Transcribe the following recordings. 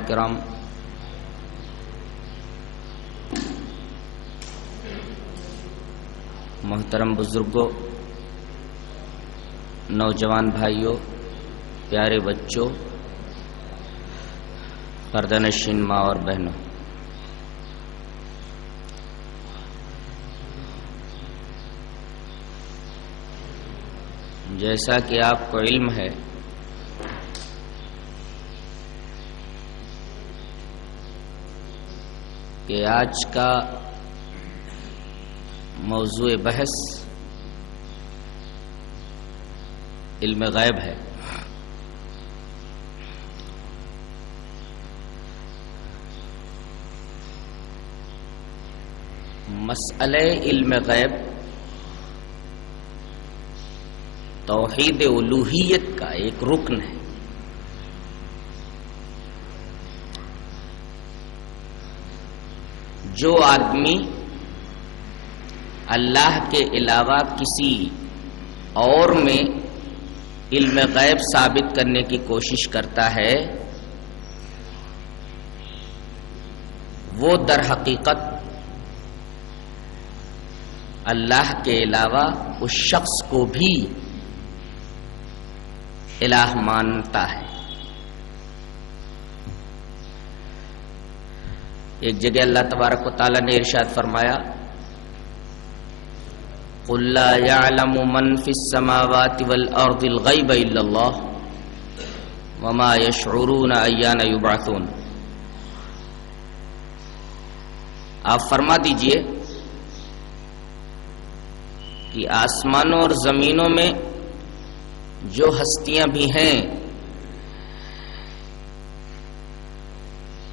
کرام، محترم بزرگوں، نوجوان بھائیوں، پیارے بچوں، پردہ نشین ماں اور بہنوں، جیسا کہ آپ کو علم ہے کہ آج کا موضوع بحث علم غیب ہے۔ مسئلہ علم غیب توحید الوہیت کا ایک رکن ہے۔ جو آدمی اللہ کے علاوہ کسی اور میں علم غیب ثابت کرنے کی کوشش کرتا ہے، وہ در حقیقت اللہ کے علاوہ اس شخص کو بھی الہ مانتا ہے۔ ایک جگہ اللہ تبارک و تعالی نے ارشاد فرمایا، قُلْ لَا يَعْلَمُ مَنْ فِي السَّمَاوَاتِ وَالْأَرْضِ الْغَيْبَ إِلَّا اللَّهُ وَمَا يَشْعُرُونَ أَيَّانَ يُبْعَثُونَ۔ آپ فرما دیجئے کہ آسمانوں اور زمینوں میں جو ہستیاں بھی ہیں،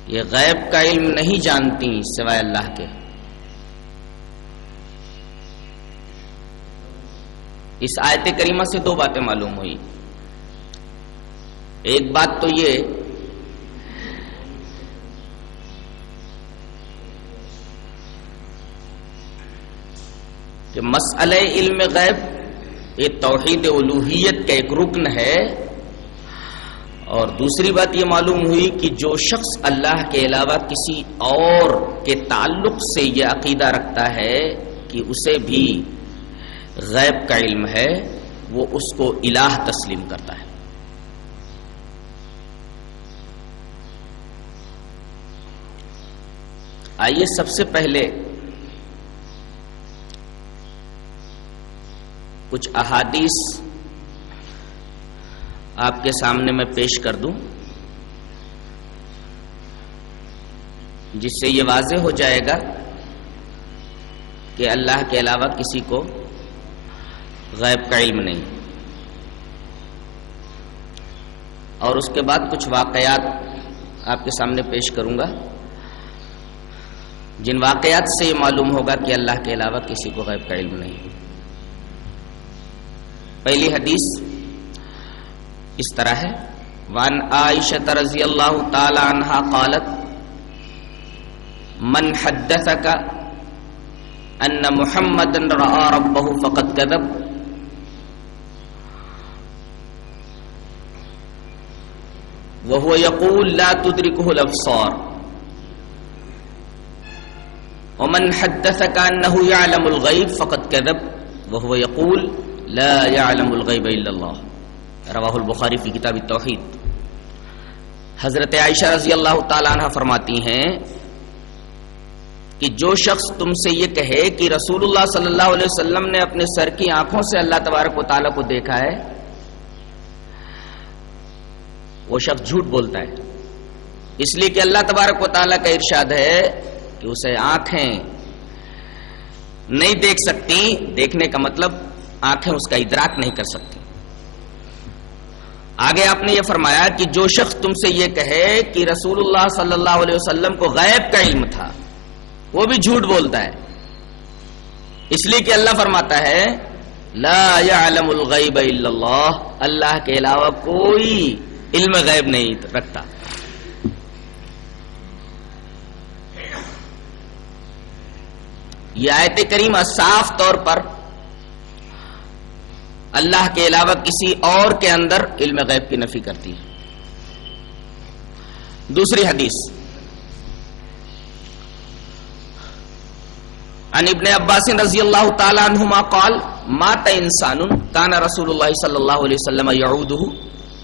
یہ غیب کا علم نہیں جانتی سوائے اللہ کے۔ اس آیت کریمہ سے دو باتیں معلوم ہوئی۔ ایک بات تو یہ کہ مسئلہ علم غیب یہ توحید الوہیت کا ایک رکن ہے، اور دوسری بات یہ معلوم ہوئی کہ جو شخص اللہ کے علاوہ کسی اور کے تعلق سے یہ عقیدہ رکھتا ہے کہ اسے بھی غیب کا علم ہے، وہ اس کو الہ تسلیم کرتا ہے۔ آئیے سب سے پہلے کچھ احادیث آپ کے سامنے میں پیش کر دوں، جس سے یہ واضح ہو جائے گا کہ اللہ کے علاوہ کسی کو غیب کا علم نہیں۔ اور اس کے بعد کچھ واقعات آپ کے سامنے پیش کروں گا، جن واقعات سے یہ معلوم ہوگا کہ اللہ کے علاوہ کسی کو غیب کا علم نہیں۔ پہلی حدیث اس طرح ہے، وعن عائشہ رضی اللہ تعالی عنہا قالت من حدثک ان محمدا رأى ربه فقد كذب وهو يقول لا تدركه الابصار ومن حدثك انه يعلم الغيب فقد كذب وهو يقول لا يعلم الغيب الا الله، رواہ البخاری فی کتاب التوحید۔ حضرت عائشہ رضی اللہ تعالی عنہ فرماتی ہیں کہ جو شخص تم سے یہ کہے کہ رسول اللہ صلی اللہ علیہ وسلم نے اپنے سر کی آنکھوں سے اللہ تبارک و تعالیٰ کو دیکھا ہے، وہ شخص جھوٹ بولتا ہے، اس لیے کہ اللہ تبارک و تعالیٰ کا ارشاد ہے کہ اسے آنکھیں نہیں دیکھ سکتی، دیکھنے کا مطلب آنکھیں اس کا ادراک نہیں کر سکتی۔ آگے آپ نے یہ فرمایا کہ جو شخص تم سے یہ کہے کہ رسول اللہ صلی اللہ علیہ وسلم کو غیب کا علم تھا، وہ بھی جھوٹ بولتا ہے، اس لیے کہ اللہ فرماتا ہے لا يعلم الغیب الا اللہ، اللہ کے علاوہ کوئی علم غیب نہیں رکھتا۔ یہ آیت کریمہ صاف طور پر اللہ کے علاوہ کسی اور کے اندر علم غیب کی نفی کرتی ہے۔ دوسری حدیث عن ابن عباس رضی اللہ تعالی عنہما قال مات انسان کان رسول اللہ صلی اللہ علیہ وسلم یعودہ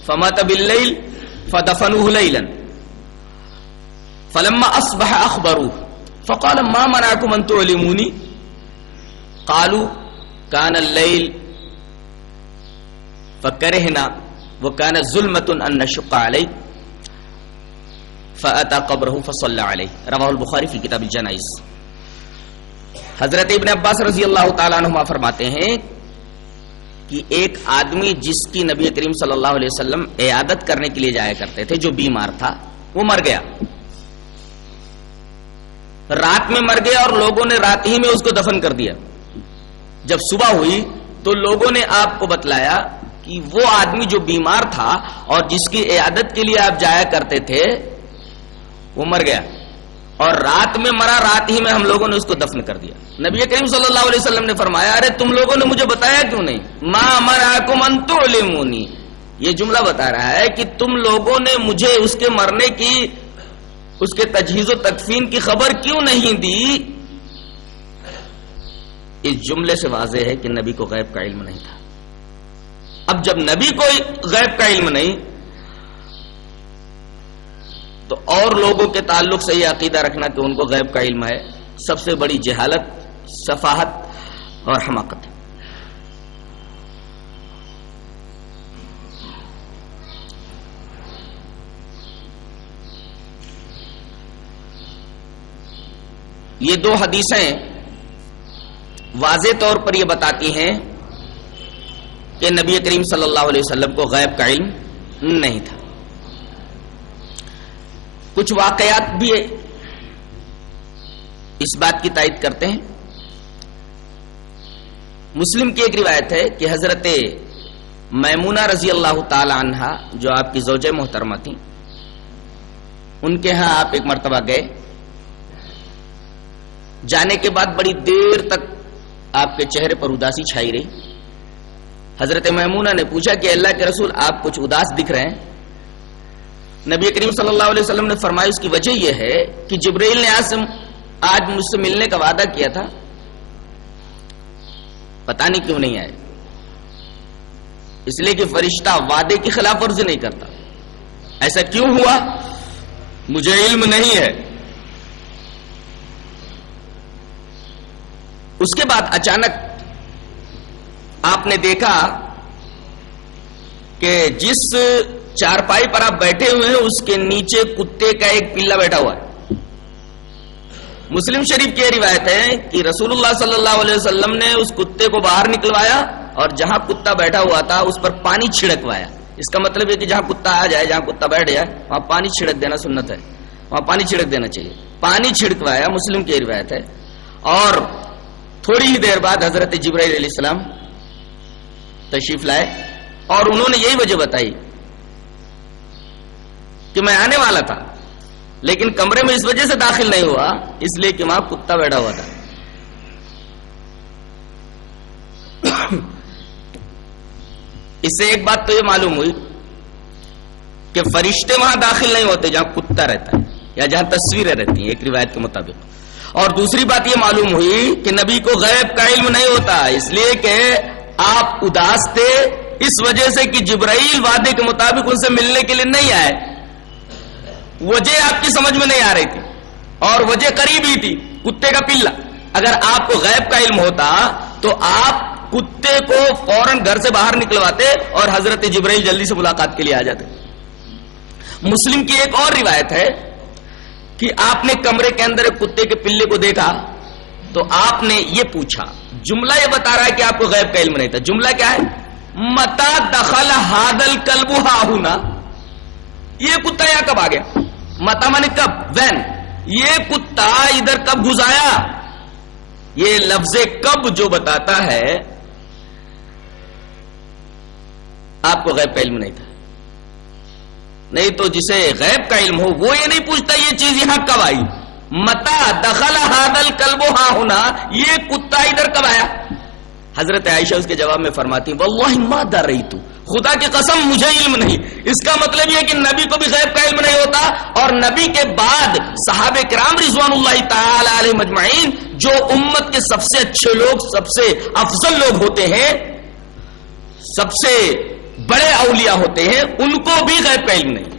فمات باللیل فدفنوه لیلا فلما اصبح اخبروه فقال ما منعكم ان تعلموني قالوا كان الليل فكرهنا وكان ظلمة ان نشق عليه فاتى قبره فصلى عليه رواه البخاری فی کتاب الجنائز. حضرت ابن عباس رضی اللہ تعالیٰ عنہما فرماتے ہیں کہ ایک آدمی جس کی نبی کریم صلی اللہ علیہ وسلم عیادت کرنے کے لیے جایا کرتے تھے، جو بیمار تھا، وہ مر گیا. رات میں مر گیا اور لوگوں نے رات ہی میں اس کو دفن کر دیا. جب صبح ہوئی تو لوگوں نے آپ کو بتلایا کہ وہ آدمی جو بیمار تھا اور جس کی عیادت کے لیے آپ جایا کرتے تھے وہ مر گیا، اور رات میں مرا، رات ہی میں ہم لوگوں نے اس کو دفن کر دیا. نبی کریم صلی اللہ علیہ وسلم نے فرمایا ارے تم لوگوں نے مجھے بتایا کیوں نہیں؟ ما امرکم ان تعلمونی، یہ جملہ بتا رہا ہے کہ تم لوگوں نے مجھے اس کے مرنے کی، اس کے تجہیز و تکفین کی خبر کیوں نہیں دی؟ اس جملے سے واضح ہے کہ نبی کو غیب کا علم نہیں تھا. اب جب نبی کو غیب کا علم نہیں تو اور لوگوں کے تعلق سے یہ عقیدہ رکھنا کہ ان کو غیب کا علم ہے، سب سے بڑی جہالت، سفاہت اور حماقت ہے. یہ دو حدیثیں واضح طور پر یہ بتاتی ہیں کہ نبی کریم صلی اللہ علیہ وسلم کو غیب کا علم نہیں تھا. کچھ واقعات بھی اس بات کی تائید کرتے ہیں. مسلم کی ایک روایت ہے کہ حضرت میمونہ رضی اللہ تعالی عنہا جو آپ کی زوجہ محترمہ تھیں، ان کے ہاں آپ ایک مرتبہ گئے. جانے کے بعد بڑی دیر تک آپ کے چہرے پر اداسی چھائی رہی. حضرت میمونہ نے پوچھا کہ اللہ کے رسول آپ کچھ اداس دکھ رہے ہیں. نبی کریم صلی اللہ علیہ وسلم نے فرمایا اس کی وجہ یہ ہے کہ جبرائیل نے آج مجھ سے ملنے کا وعدہ کیا تھا، پتہ نہیں کیوں نہیں آئے. اس لیے کہ فرشتہ وعدے کی خلاف ورزی نہیں کرتا. ایسا کیوں ہوا مجھے علم نہیں ہے. اس کے بعد اچانک آپ نے دیکھا کہ جس چارپائی پر آپ بیٹھے ہوئے ہیں اس کے نیچے کتے کا ایک پلا بیٹھا ہوا ہے. مسلم شریف کی روایت ہے کہ رسول اللہ صلی اللہ علیہ وسلم نے اس کتے کو باہر نکلوایا اور جہاں کتا بیٹھا ہوا تھا اس پر پانی چھڑکوایا. اس کا مطلب ہے کہ جہاں کتا آ جائے، جہاں کتا بیٹھ جائے وہاں پانی چھڑک دینا سنت ہے، وہاں پانی چھڑک دینا چاہیے. پانی چھڑکوایا، مسلم کی روایت ہے. اور تھوڑی ہی دیر بعد حضرت جبرائیل علیہ السلام تشریف لائے اور انہوں نے یہی وجہ بتائی کہ میں آنے والا تھا لیکن کمرے میں اس وجہ سے داخل نہیں ہوا اس لیے کہ وہاں کتا بیٹھا ہوا تھا. اس سے ایک بات تو یہ معلوم ہوئی کہ فرشتے وہاں داخل نہیں ہوتے جہاں کتا رہتا ہے یا جہاں تصویریں رہتی ہیں، ایک روایت کے مطابق. اور دوسری بات یہ معلوم ہوئی کہ نبی کو غیب کا علم نہیں ہوتا، اس لیے کہ آپ اداس تھے اس وجہ سے کہ جبرائیل وعدے کے مطابق ان سے ملنے کے لیے نہیں آئے. وجہ آپ کی سمجھ میں نہیں آ رہی تھی اور وجہ قریب ہی تھی، کتے کا پلا. اگر آپ کو غیب کا علم ہوتا تو آپ کتے کو فوراً گھر سے باہر نکلواتے اور حضرت جبرائیل جلدی سے ملاقات کے لیے آ جاتے. مسلم کی ایک اور روایت ہے کہ آپ نے کمرے کے اندر ایک کتے کے پلے کو دیکھا تو آپ نے یہ پوچھا. جملہ یہ بتا رہا ہے کہ آپ کو غیب کا علم نہیں تھا. جملہ کیا ہے؟ متا دخل هذا الكلب ها هنا، یہ کتا یہاں کب آ گیا؟ متا مانے کب، وین، یہ کتا ادھر کب گھس آیا؟ یہ لفظ کب جو بتاتا ہے آپ کو غیب کا علم نہیں تھا. نہیں تو جسے غیب کا علم ہو وہ یہ نہیں پوچھتا یہ چیز یہاں کب آئی. متا دخل هذا الكلب ها هنا، یہ کتا ادھر کب آیا؟ حضرت عائشہ اس کے جواب میں فرماتی واللہ ما دريت خدا کی قسم مجھے علم نہیں. اس کا مطلب یہ کہ نبی کو بھی غیب کا علم نہیں ہوتا, اور نبی کے بعد صحابہ کرام رضوان اللہ تعالی علیہم اجمعین جو امت کے سب سے اچھے لوگ, سب سے افضل لوگ ہوتے ہیں, سب سے بڑے اولیاء ہوتے ہیں, ان کو بھی غیب کا علم نہیں.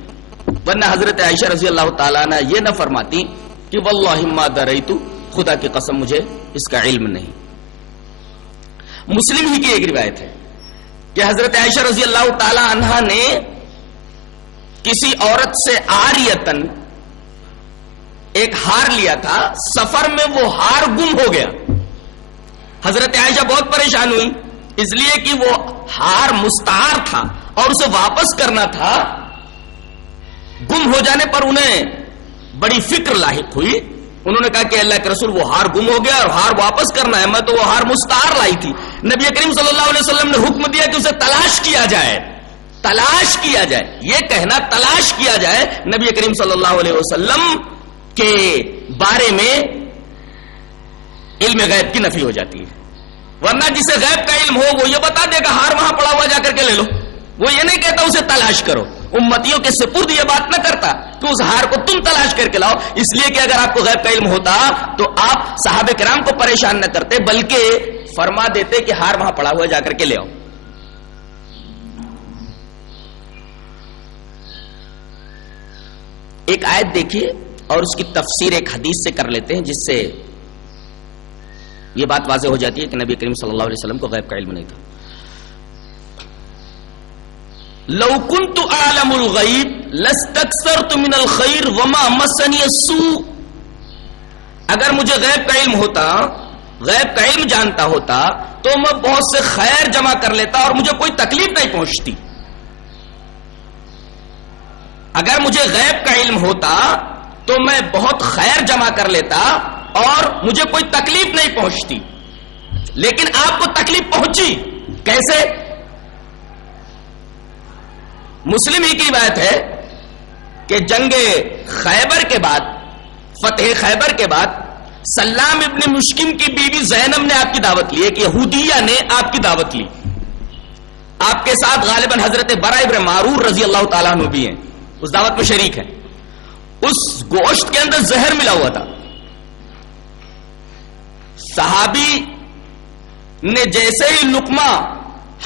ورنہ حضرت عائشہ رضی اللہ تعالیٰ عنہ یہ نہ فرماتی کہ واللہ ما دریت, خدا کی قسم مجھے اس کا علم نہیں. مسلم ہی کی ایک روایت ہے کہ حضرت عائشہ رضی اللہ تعالی عنہا نے کسی عورت سے عاریتن ایک ہار لیا تھا, سفر میں وہ ہار گم ہو گیا. حضرت عائشہ بہت پریشان ہوئی, اس لیے کہ وہ ہار مستعار تھا اور اسے واپس کرنا تھا. گم ہو جانے پر انہیں بڑی فکر لاحق ہوئی. انہوں نے کہا کہ اللہ کے رسول وہ ہار گم ہو گیا اور ہار واپس کرنا ہے, میں تو وہ ہار مستعار لائی تھی. نبی کریم صلی اللہ علیہ وسلم نے حکم دیا کہ اسے تلاش کیا جائے. تلاش کیا جائے, یہ کہنا تلاش کیا جائے, نبی کریم صلی اللہ علیہ وسلم کے بارے میں علم غیب کی نفی ہو جاتی ہے. ورنہ جسے غیب کا علم ہو وہ یہ بتا دے گا ہار وہاں پڑا ہوا جا کر کے لے لو. وہ یہ نہیں کہتا اسے تلاش کرو. امتیوں کے سپرد یہ بات نہ کرتا کہ اس ہار کو تم تلاش کر کے لاؤ, اس لیے کہ اگر آپ کو غیب کا علم ہوتا تو آپ صحابہ کرام کو پریشان نہ کرتے, بلکہ فرما دیتے کہ ہار وہاں پڑا ہوا جا کر کے لے آؤ. ایک آیت دیکھیے اور اس کی تفسیر ایک حدیث سے کر لیتے ہیں, جس سے یہ بات واضح ہو جاتی ہے کہ نبی کریم صلی اللہ علیہ وسلم کو غیب کا علم نہیں تھا. لو كنت اعلم الغیب لاستكثرت من الخير وما مسني السوء. اگر مجھے غیب کا علم ہوتا, غیب کا علم جانتا ہوتا تو میں بہت سے خیر جمع کر لیتا اور مجھے کوئی تکلیف نہیں پہنچتی. اگر مجھے غیب کا علم ہوتا تو میں بہت خیر جمع کر لیتا اور مجھے کوئی تکلیف نہیں پہنچتی. لیکن آپ کو تکلیف پہنچی. کیسے؟ مسلم ہی کی بات ہے کہ جنگ خیبر کے بعد, فتح خیبر کے بعد سلام ابن مشکم کی بیوی زینب نے آپ کی دعوت لی, ایک یہودیہ نے آپ کی دعوت لی. آپ کے ساتھ غالباً حضرت برا ابن معرور رضی اللہ تعالیٰ عنہ بھی ہیں, اس دعوت میں شریک ہیں. اس گوشت کے اندر زہر ملا ہوا تھا. صحابی نے جیسے ہی لقمہ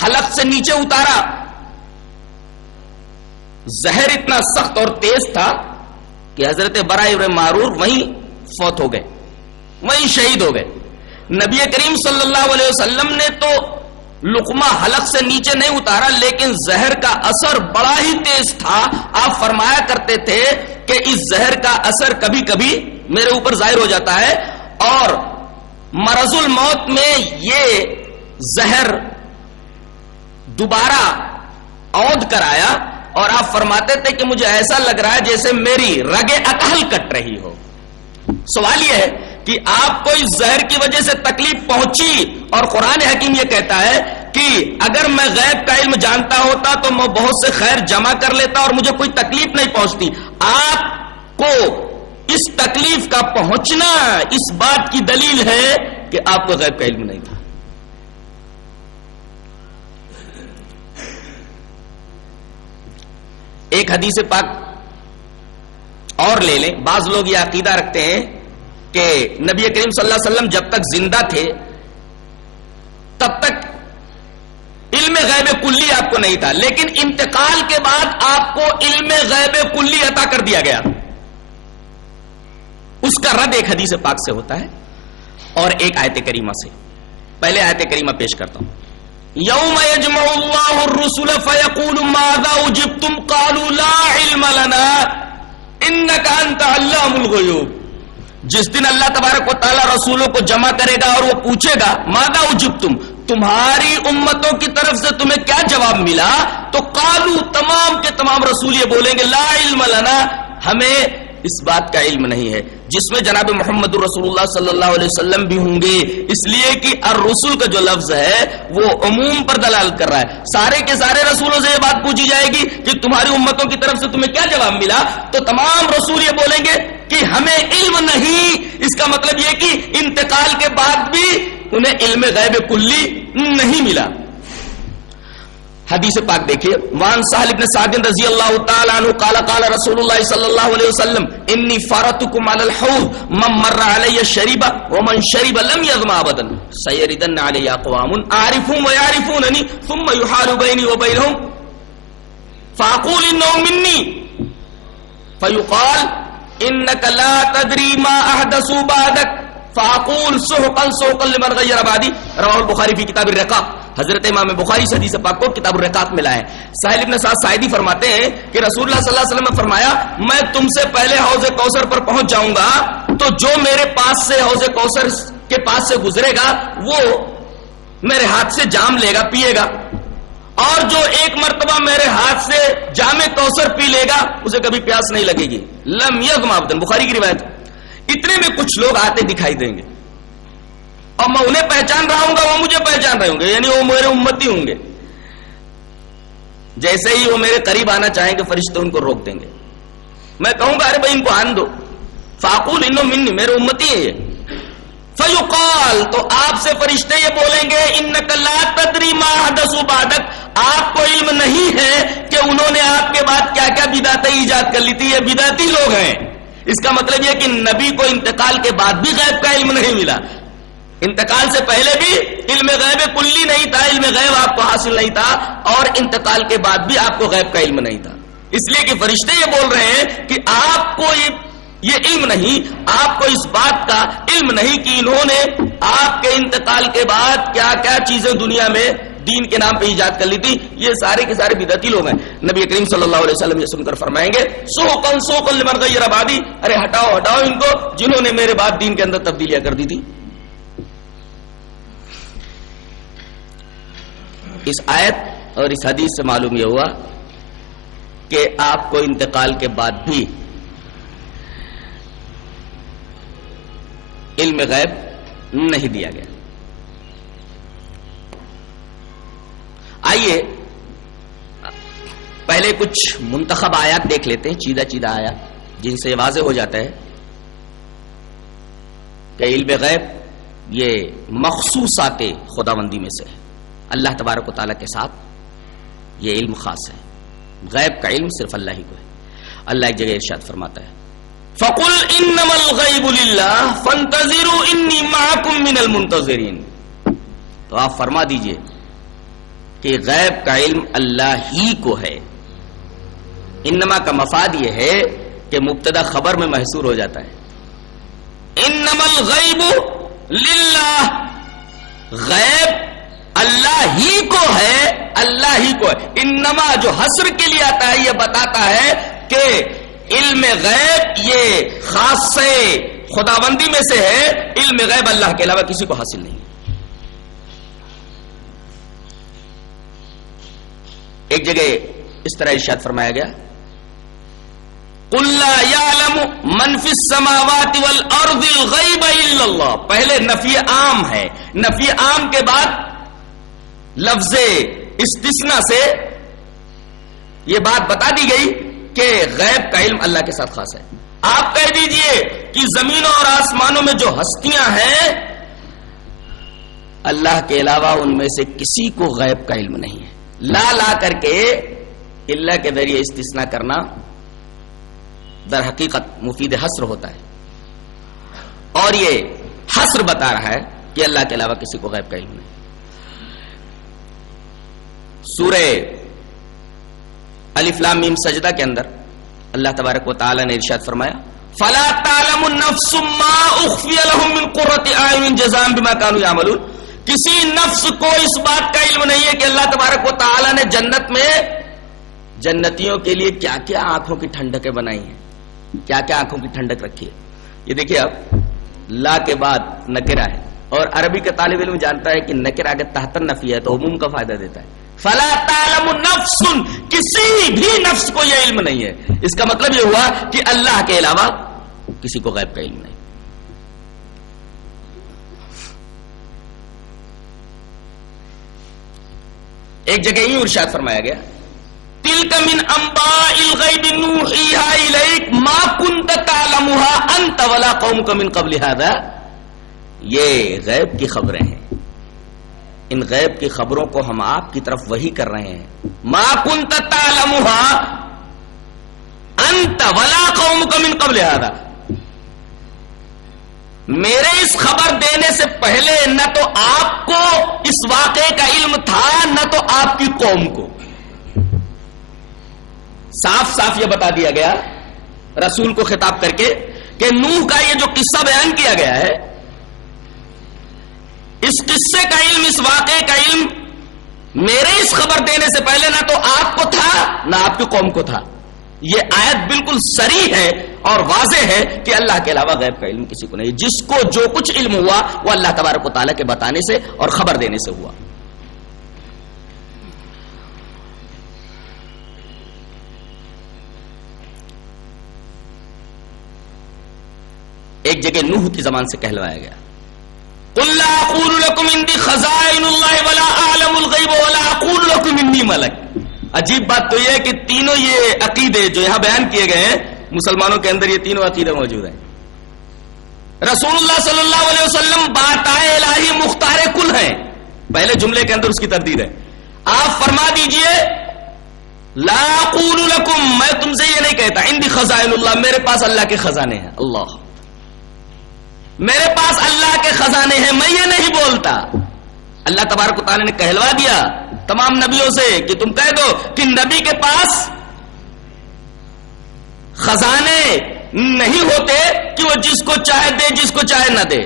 حلق سے نیچے اتارا, زہر اتنا سخت اور تیز تھا کہ حضرت برا ابن معرور وہیں فوت ہو گئے, وہیں شہید ہو گئے. نبی کریم صلی اللہ علیہ وسلم نے تو لقمہ حلق سے نیچے نہیں اتارا, لیکن زہر کا اثر بڑا ہی تیز تھا. آپ فرمایا کرتے تھے کہ اس زہر کا اثر کبھی کبھی میرے اوپر ظاہر ہو جاتا ہے, اور مرض الموت میں یہ زہر دوبارہ عود کر آیا, اور آپ فرماتے تھے کہ مجھے ایسا لگ رہا ہے جیسے میری رگے اکحل کٹ رہی ہو. سوال یہ ہے کہ آپ کو اس زہر کی وجہ سے تکلیف پہنچی, اور قرآن حکیم یہ کہتا ہے کہ اگر میں غیب کا علم جانتا ہوتا تو میں بہت سے خیر جمع کر لیتا اور مجھے کوئی تکلیف نہیں پہنچتی. آپ کو اس تکلیف کا پہنچنا اس بات کی دلیل ہے کہ آپ کو غیب کا علم نہیں تھا. ایک حدیث پاک اور لے لیں. بعض لوگ یہ عقیدہ رکھتے ہیں کہ نبی کریم صلی اللہ علیہ وسلم جب تک زندہ تھے تب تک علم غیب کلی آپ کو نہیں تھا, لیکن انتقال کے بعد آپ کو علم غیب کلی عطا کر دیا گیا. اس کا رد ایک حدیث پاک سے ہوتا ہے اور ایک آیت کریمہ سے. پہلے آیت کریمہ پیش کرتا ہوں. یوم یجمع اللہ الرسل فیقول ماذا اجبتم قالوا لا علم لنا انک انت علام الغیوب. جس دن اللہ تبارک و تعالی رسولوں کو جمع کرے گا اور وہ پوچھے گا ماذا اجبتم, تمہاری امتوں کی طرف سے تمہیں کیا جواب ملا, تو قالوا تمام کے تمام رسول یہ بولیں گے لا علم لنا, ہمیں اس بات کا علم نہیں ہے. جس میں جناب محمد رسول اللہ صلی اللہ علیہ وسلم بھی ہوں گے, اس لیے کہ الرسول کا جو لفظ ہے وہ عموم پر دلالت کر رہا ہے. سارے کے سارے رسولوں سے یہ بات پوچھی جائے گی کہ تمہاری امتوں کی طرف سے تمہیں کیا جواب ملا, تو تمام رسول یہ بولیں گے کہ ہمیں علم نہیں. اس کا مطلب یہ کہ انتقال کے بعد بھی انہیں علم غیب کلی نہیں ملا. حدیث پاک دیکھیے، وان سہل بن سعد رضی اللہ تعالی عنہ قال قال رسول اللہ صلی اللہ علیہ وسلم انی فرتکم علی الحوض من مر علی شرب ومن شرب لم یظمأ ابدا سیردن علی اقوام اعرفهم ويعرفوننی ثم يحال بینی وبینہم فاقول انهم منی فیقال انک لا تدری ما احدثوا بعدک فاقول سحقا سحقا لمن غیر بعدی. رواہ البخاری فی کتاب الرقاق. حضرت امام بخاری سے حدیث پاک کو کتاب الرقاق میں لائے. سہل بن سعد ساعدی فرماتے ہیں کہ رسول اللہ صلی اللہ علیہ وسلم نے فرمایا میں تم سے پہلے حوض کوثر پر پہنچ جاؤں گا تو جو میرے پاس سے حوض کوثر کے پاس سے گزرے گا وہ میرے ہاتھ سے جام لے گا، پیے گا، اور جو ایک مرتبہ میرے ہاتھ سے جام کوثر پی لے گا اسے کبھی پیاس نہیں لگے گی. لم یظمأ ابدا، بخاری کی روایت. اتنے میں کچھ لوگ آتے دکھائی دیں گے اور میں انہیں پہچان رہا ہوں گا، وہ مجھے پہچان رہے ہوں گے، یعنی وہ میرے امتی ہوں گے. جیسے ہی وہ میرے قریب آنا چاہیں گے فرشتے ان کو روک دیں گے. میں کہوں گا ارے بھائی ان کو آن دو. فاقول انہم منی، میرے امتی ہے یہ. فیقال، تو آپ سے فرشتے یہ بولیں گے انک لا تدری ما حدثوا بعدک، آپ کو علم نہیں ہے کہ انہوں نے آپ کے بعد کیا کیا بدعتیں ایجاد کر لی تھی، یہ بدعتی لوگ ہیں. اس کا مطلب یہ کہ نبی کو انتقال کے بعد بھی غیب کا علم نہیں ملا، انتقال سے پہلے بھی علم غیب کلی نہیں تھا، علم غیب آپ کو حاصل نہیں تھا، اور انتقال کے بعد بھی آپ کو غیب کا علم نہیں تھا. اس لیے کہ فرشتے یہ بول رہے ہیں کہ آپ کو یہ علم نہیں، آپ کو اس بات کا علم نہیں کہ انہوں نے آپ کے انتقال کے بعد کیا کیا چیزیں دنیا میں دین کے نام پہ ایجاد کر لی تھی. یہ سارے کے سارے بدعتی لوگ ہیں. نبی کریم صلی اللہ علیہ وسلم یہ سن کر فرمائیں گے سوقا سوقا لمن غیر بعدی، ارے ہٹاؤ ہٹاؤ ان کو جنہوں نے میرے بعد دین کے اندر تبدیلیاں کر دی تھی. اس آیت اور اس حدیث سے معلوم یہ ہوا کہ آپ کو انتقال کے بعد بھی علم غیب نہیں دیا گیا. آئیے پہلے کچھ منتخب آیات دیکھ لیتے ہیں، چیدہ چیدہ آیات جن سے واضح ہو جاتا ہے کہ علم غیب یہ مخصوصات خداوندی میں سے ہے. اللہ تبارک و تعالیٰ کے ساتھ یہ علم خاص ہے. غیب کا علم صرف اللہ ہی کو ہے. اللہ ایک جگہ ارشاد فرماتا ہے فَقُلْ إِنَّمَا الْغَيْبُ لِلَّهِ فَانْتَظِرُوا إِنِّي مَعَكُمْ مِنَ الْمُنْتَظِرِينَ. تو آپ فرما دیجئے کہ غیب کا علم اللہ ہی کو ہے. انما کا مفاد یہ ہے کہ مبتدا خبر میں محصور ہو جاتا ہے. انما الغیب للہ، غیب اللہ ہی کو ہے، اللہ ہی کو ہے. انما جو حصر کے لیے آتا ہے یہ بتاتا ہے کہ علم غیب یہ خاص سے خداوندی میں سے ہے. علم غیب اللہ کے علاوہ کسی کو حاصل نہیں. ایک جگہ اس طرح ارشاد فرمایا گیا قُلْ لَا يَعْلَمُ مَنْ فِي السَّمَاوَاتِ وَالْأَرْضِ الْغَيْبَ إِلَّا اللَّهُ. پہلے نفی عام ہے، نفی عام کے بعد لفظ استثناء سے یہ بات بتا دی گئی کہ غیب کا علم اللہ کے ساتھ خاص ہے. آپ کہہ دیجئے کہ زمینوں اور آسمانوں میں جو ہستیاں ہیں اللہ کے علاوہ ان میں سے کسی کو غیب کا علم نہیں ہے. لا کر کے اللہ کے ذریعے استثناء کرنا در حقیقت مفید حصر ہوتا ہے، اور یہ حصر بتا رہا ہے کہ اللہ کے علاوہ کسی کو غیب کا علم نہیں. سورہ الف لام میم سجدہ کے اندر اللہ تبارک و تعالی نے ارشاد فرمایا فَلَا تَعْلَمُ نَفْسٌ مَّا أُخْفِيَ لَهُم مِّن قُرَّةِ أَعْيُنٍ جَزَاءً بِمَا كَانُوا يَعْمَلُونَ. کسی نفس کو اس بات کا علم نہیں ہے کہ اللہ تبارک و تعالی نے جنت میں جنتیوں کے لیے کیا کیا آنکھوں کی ٹھنڈکیں بنائی ہیں، کیا کیا آنکھوں کی ٹھنڈک رکھی ہے. یہ دیکھیے اب لا کے بعد نکرہ ہے، اور عربی کا طالب علم جانتا ہے کہ نکرہ اگر تحت نفی ہے تو عموم کا فائدہ دیتا ہے. فلا تعلم نفس، کسی بھی نفس کو یہ علم نہیں ہے. اس کا مطلب یہ ہوا کہ اللہ کے علاوہ کسی کو غیب کا علم نہیں. ایک جگہ ہی ارشاد فرمایا گیا تلک من انباء الغیب نوحیہا الیک ما کنت تعلمہا انت ولا قومک من قبل ھذا. یہ غیب کی خبریں ہیں، ان غیب کی خبروں کو ہم آپ کی طرف وحی کر رہے ہیں. ما كنت تعلمها انت ولا قومك من قبل هذا. میرے اس خبر دینے سے پہلے نہ تو آپ کو اس واقعے کا علم تھا نہ تو آپ کی قوم کو. صاف صاف یہ بتا دیا گیا رسول کو خطاب کر کے کہ نوح کا یہ جو قصہ بیان کیا گیا ہے، اس قصے کا علم، اس واقعے کا علم میرے اس خبر دینے سے پہلے نہ تو آپ کو تھا نہ آپ کی قوم کو تھا. یہ آیت بالکل صریح ہے اور واضح ہے کہ اللہ کے علاوہ غیب کا علم کسی کو نہیں. جس کو جو کچھ علم ہوا وہ اللہ تبارک و تعالیٰ کے بتانے سے اور خبر دینے سے ہوا. ایک جگہ نوح کی زبان سے کہلوایا گیا، قُلْ لَا أَقُولُ لَكُمْ عِنْدِي خَزَائِنُ اللَّهِ وَلَا أَعْلَمُ الْغَيْبَ وَلَا أَقُولُ لَكُمْ إِنِّي مَلَكٌ. عجیب بات تو یہ ہے کہ تینوں یہ عقیدے جو یہاں بیان کیے گئے ہیں، مسلمانوں کے اندر یہ تینوں عقیدے موجود ہیں. رسول اللہ صلی اللہ علیہ وسلم باتائے الہی مختار کل ہیں. پہلے جملے کے اندر اس کی تردید ہے. آپ فرما دیجئے لا اقول لکم، میں تم سے یہ نہیں کہتا عندی خزائن اللہ، میرے پاس اللہ کے خزانے ہیں. اللہ، میرے پاس اللہ کے خزانے ہیں، میں یہ نہیں بولتا. اللہ تبارک و تعالی نے کہلوا دیا تمام نبیوں سے کہ تم کہہ دو کہ نبی کے پاس خزانے نہیں ہوتے کہ وہ جس کو چاہے دے جس کو چاہے نہ دے.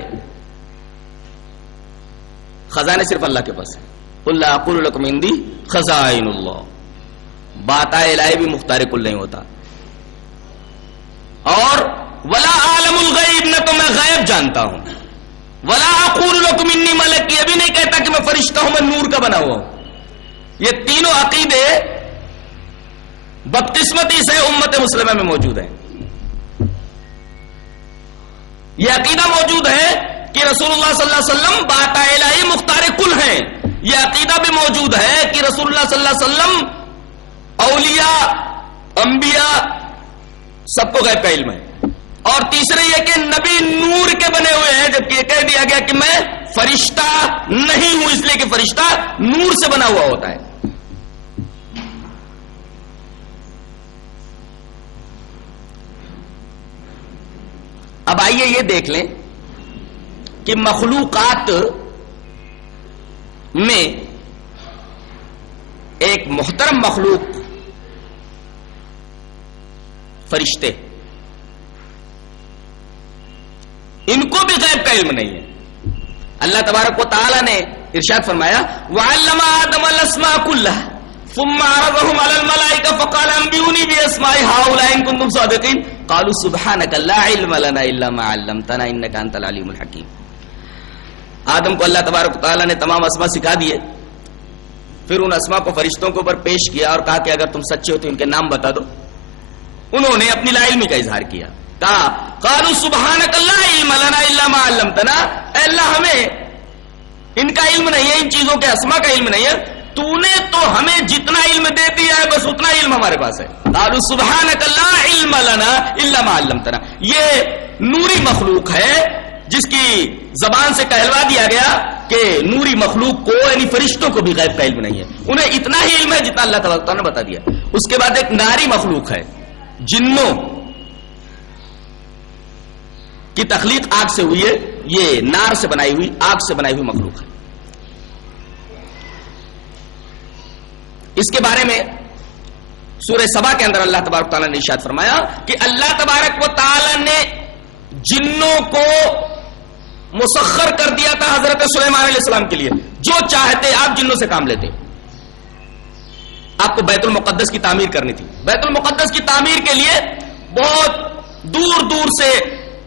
خزانے صرف اللہ کے پاس ہیں. قُلْ لَا أَقُولُ لَكُمْ عِنْدِي خَزَائِنُ اللَّهِ. باتائے الہی بھی مختار کل نہیں ہوتا. اور وَلَا أَعْلَمُ الْغَيْبَ، نہ تو میں غیب جانتا ہوں. وَلَا أَقُولُ لَكُمْ إِنِّي مَلَكٌ، یہ بھی نہیں کہتا کہ میں فرشتہ ہوں، میں نور کا بنا ہوا ہوں. یہ تینوں عقیدے بدقسمتی سے امت مسلمہ میں موجود ہیں. یہ عقیدہ موجود ہے کہ رسول اللہ صلی اللہ علیہ وسلم باتائے الہی مختار کل ہیں. یہ عقیدہ بھی موجود ہے کہ رسول اللہ صلی اللہ علیہ وسلم اولیاء انبیاء سب کو غیب کا علم ہے. اور تیسرے یہ کہ نبی نور کے بنے ہوئے ہیں، جبکہ یہ کہہ دیا گیا کہ میں فرشتہ نہیں ہوں، اس لیے کہ فرشتہ نور سے بنا ہوا ہوتا ہے. اب آئیے یہ دیکھ لیں کہ مخلوقات میں ایک محترم مخلوق فرشتے، ان کو بھی غیب کا علم نہیں ہے. اللہ تبارک و تعالی نے ارشاد فرمایا وَعَلَّمَ آدَمَ الْأَسْمَاءَ كُلَّهَا ثُمَّ عَرَضَهُمْ عَلَى الْمَلَائِكَةِ فَقَالَ أَنبِئُونِي بِأَسْمَاءِ هَؤُلَاءِ إِن كُنتُمْ صَادِقِينَ قَالُوا سُبْحَانَكَ لَا عِلْمَ لَنَا إِلَّا مَا عَلَّمْتَنَا إِنَّكَ أَنْتَ الْعَلِيمُ الْحَكِيمُ. آدم کو اللہ تبارک و تعالی نے تمام اسماء سکھا دیے، پھر ان اسماء کو فرشتوں کے اوپر پیش کیا اور کہا کہ اگر تم سچے ہو تو ان کے نام بتا دو. انہوں نے اپنی لا علمی کا اظہار کیا، کہا قالوا سبحانک لا علم لنا الا ما علمتنا، اے اللہ ہمیں ان کا علم نہیں ہے، ان چیزوں کے اسماء کا علم نہیں ہے، تو نے تو ہمیں جتنا علم دے دیا ہے بس اتنا علم ہمارے پاس ہے. قالوا سبحانک لا علم لنا الا ما علمتنا. یہ نوری مخلوق ہے جس کی زبان سے کہلوا دیا گیا کہ نوری مخلوق کو یعنی فرشتوں کو بھی غیب کا علم نہیں ہے، انہیں اتنا ہی علم ہے جتنا اللہ تعالیٰ نے بتا دیا. اس کے بعد ایک ناری مخلوق ہے، جنوں کی تخلیق آگ سے ہوئی ہے، یہ نار سے بنائی ہوئی، آگ سے بنائی ہوئی مخلوق ہے. اس کے بارے میں سورہ سبا کے اندر اللہ تبارک و تعالیٰ نے ارشاد فرمایا کہ اللہ تبارک و تعالیٰ نے جنوں کو مسخر کر دیا تھا حضرت سلیمان علیہ السلام کے لیے. جو چاہتے آپ جنوں سے کام لیتے. آپ کو بیت المقدس کی تعمیر کرنی تھی، بیت المقدس کی تعمیر کے لیے بہت دور دور سے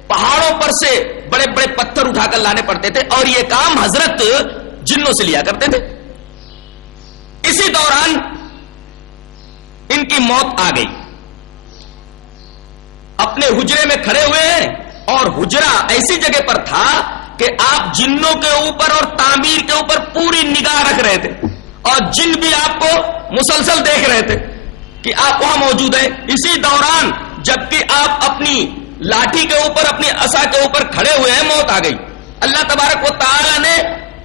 پہاڑوں پر سے بڑے بڑے پتھر اٹھا کر لانے پڑتے تھے، اور یہ کام حضرت جنوں سے لیا کرتے تھے. اسی دوران ان کی موت آ گئی. اپنے حجرے میں کھڑے ہوئے ہیں اور حجرہ ایسی جگہ پر تھا کہ آپ جنوں کے اوپر اور تعمیر کے اوپر پوری نگاہ رکھ رہے تھے، اور جن بھی آپ کو مسلسل دیکھ رہے تھے کہ آپ وہاں موجود ہیں. اسی دوران جبکہ آپ اپنی لاٹھی کے اوپر، اپنی عصا کے اوپر کھڑے ہوئے ہیں، موت آ گئی. اللہ تبارک و تعالی نے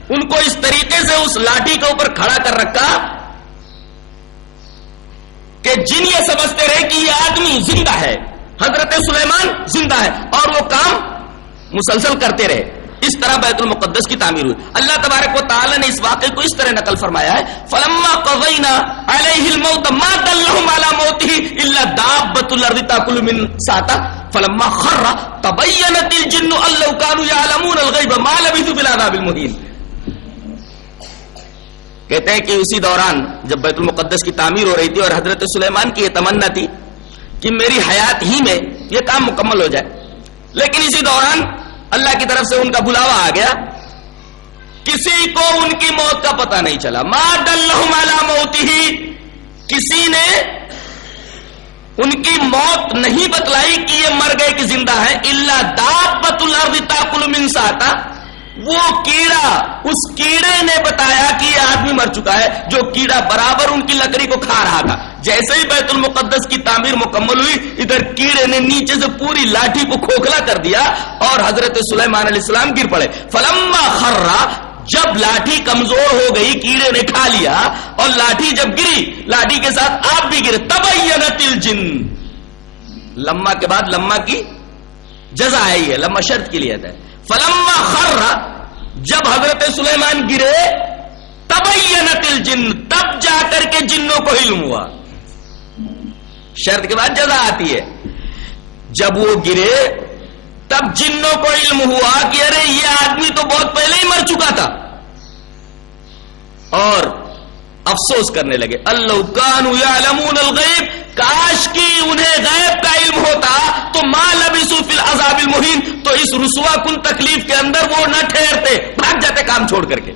ان کو اس طریقے سے اس لاٹھی کے اوپر کھڑا کر رکھا کہ جن یہ سمجھتے رہے کہ یہ آدمی زندہ ہے، حضرت سلیمان زندہ ہے، اور وہ کام مسلسل کرتے رہے. اس طرح بیت المقدس کی تعمیر ہوئی. اللہ تبارک و تعالی نے اس واقعے کو اس طرح نقل فرمایا ہے، فلما قضینا علیہ الموت ما دلهم علی موته الا دابۃ الارض تاکل من ساعته فلما خر تبینت الجن ان لو كانوا يعلمون الغیب ما لبثوا في العذاب المهین. کہتے ہیں کہ اسی دوران جب بیت المقدس کی تعمیر ہو رہی تھی اور حضرت سلیمان کی یہ تمنا تھی کہ میری حیات ہی میں یہ کام مکمل ہو جائے، لیکن اسی دوران اللہ کی طرف سے ان کا بلاوا آ گیا. کسی کو ان کی موت کا پتہ نہیں چلا. ما دلهم علی موته، کسی نے ان کی موت نہیں بتلائی کہ یہ مر گئے کہ زندہ ہے. الا دابۃ الارض تاکل من ساعتہ، وہ کیڑا، اس کیڑے نے بتایا کہ یہ آدمی مر چکا ہے، جو کیڑا برابر ان کی لکڑی کو کھا رہا تھا. جیسے ہی بیت المقدس کی تعمیر مکمل ہوئی، ادھر کیڑے نے نیچے سے پوری لاٹھی کو کھوکھلا کر دیا اور حضرت سلیمان علیہ السلام گر پڑے. فلما خر، جب لاٹھی کمزور ہو گئی، کیڑے نے کھا لیا اور لاٹھی جب گری، لاٹھی کے ساتھ آپ بھی گرے. تبینت الجن، لما کے بعد لما کی جزا آئی ہے، لما شرط کے لیے ہے. فلما خر، جب حضرت سلیمان گرے، تبینت الجن، تب جا کر کے جنوں کو علم ہوا. شرط کے بعد جزا آتی ہے. جب وہ گرے تب جنوں کو علم ہوا کہ ارے یہ آدمی تو بہت پہلے ہی مر چکا تھا، اور افسوس کرنے لگے. اللہ کانوا یعلمون الغیب، کاش کی انہیں غیب کا علم ہوتا تو ما لبثوا فی العذاب المہین، تو اس رسوا کن تکلیف کے اندر وہ نہ ٹھہرتے، بھاگ جاتے کام چھوڑ کر کے.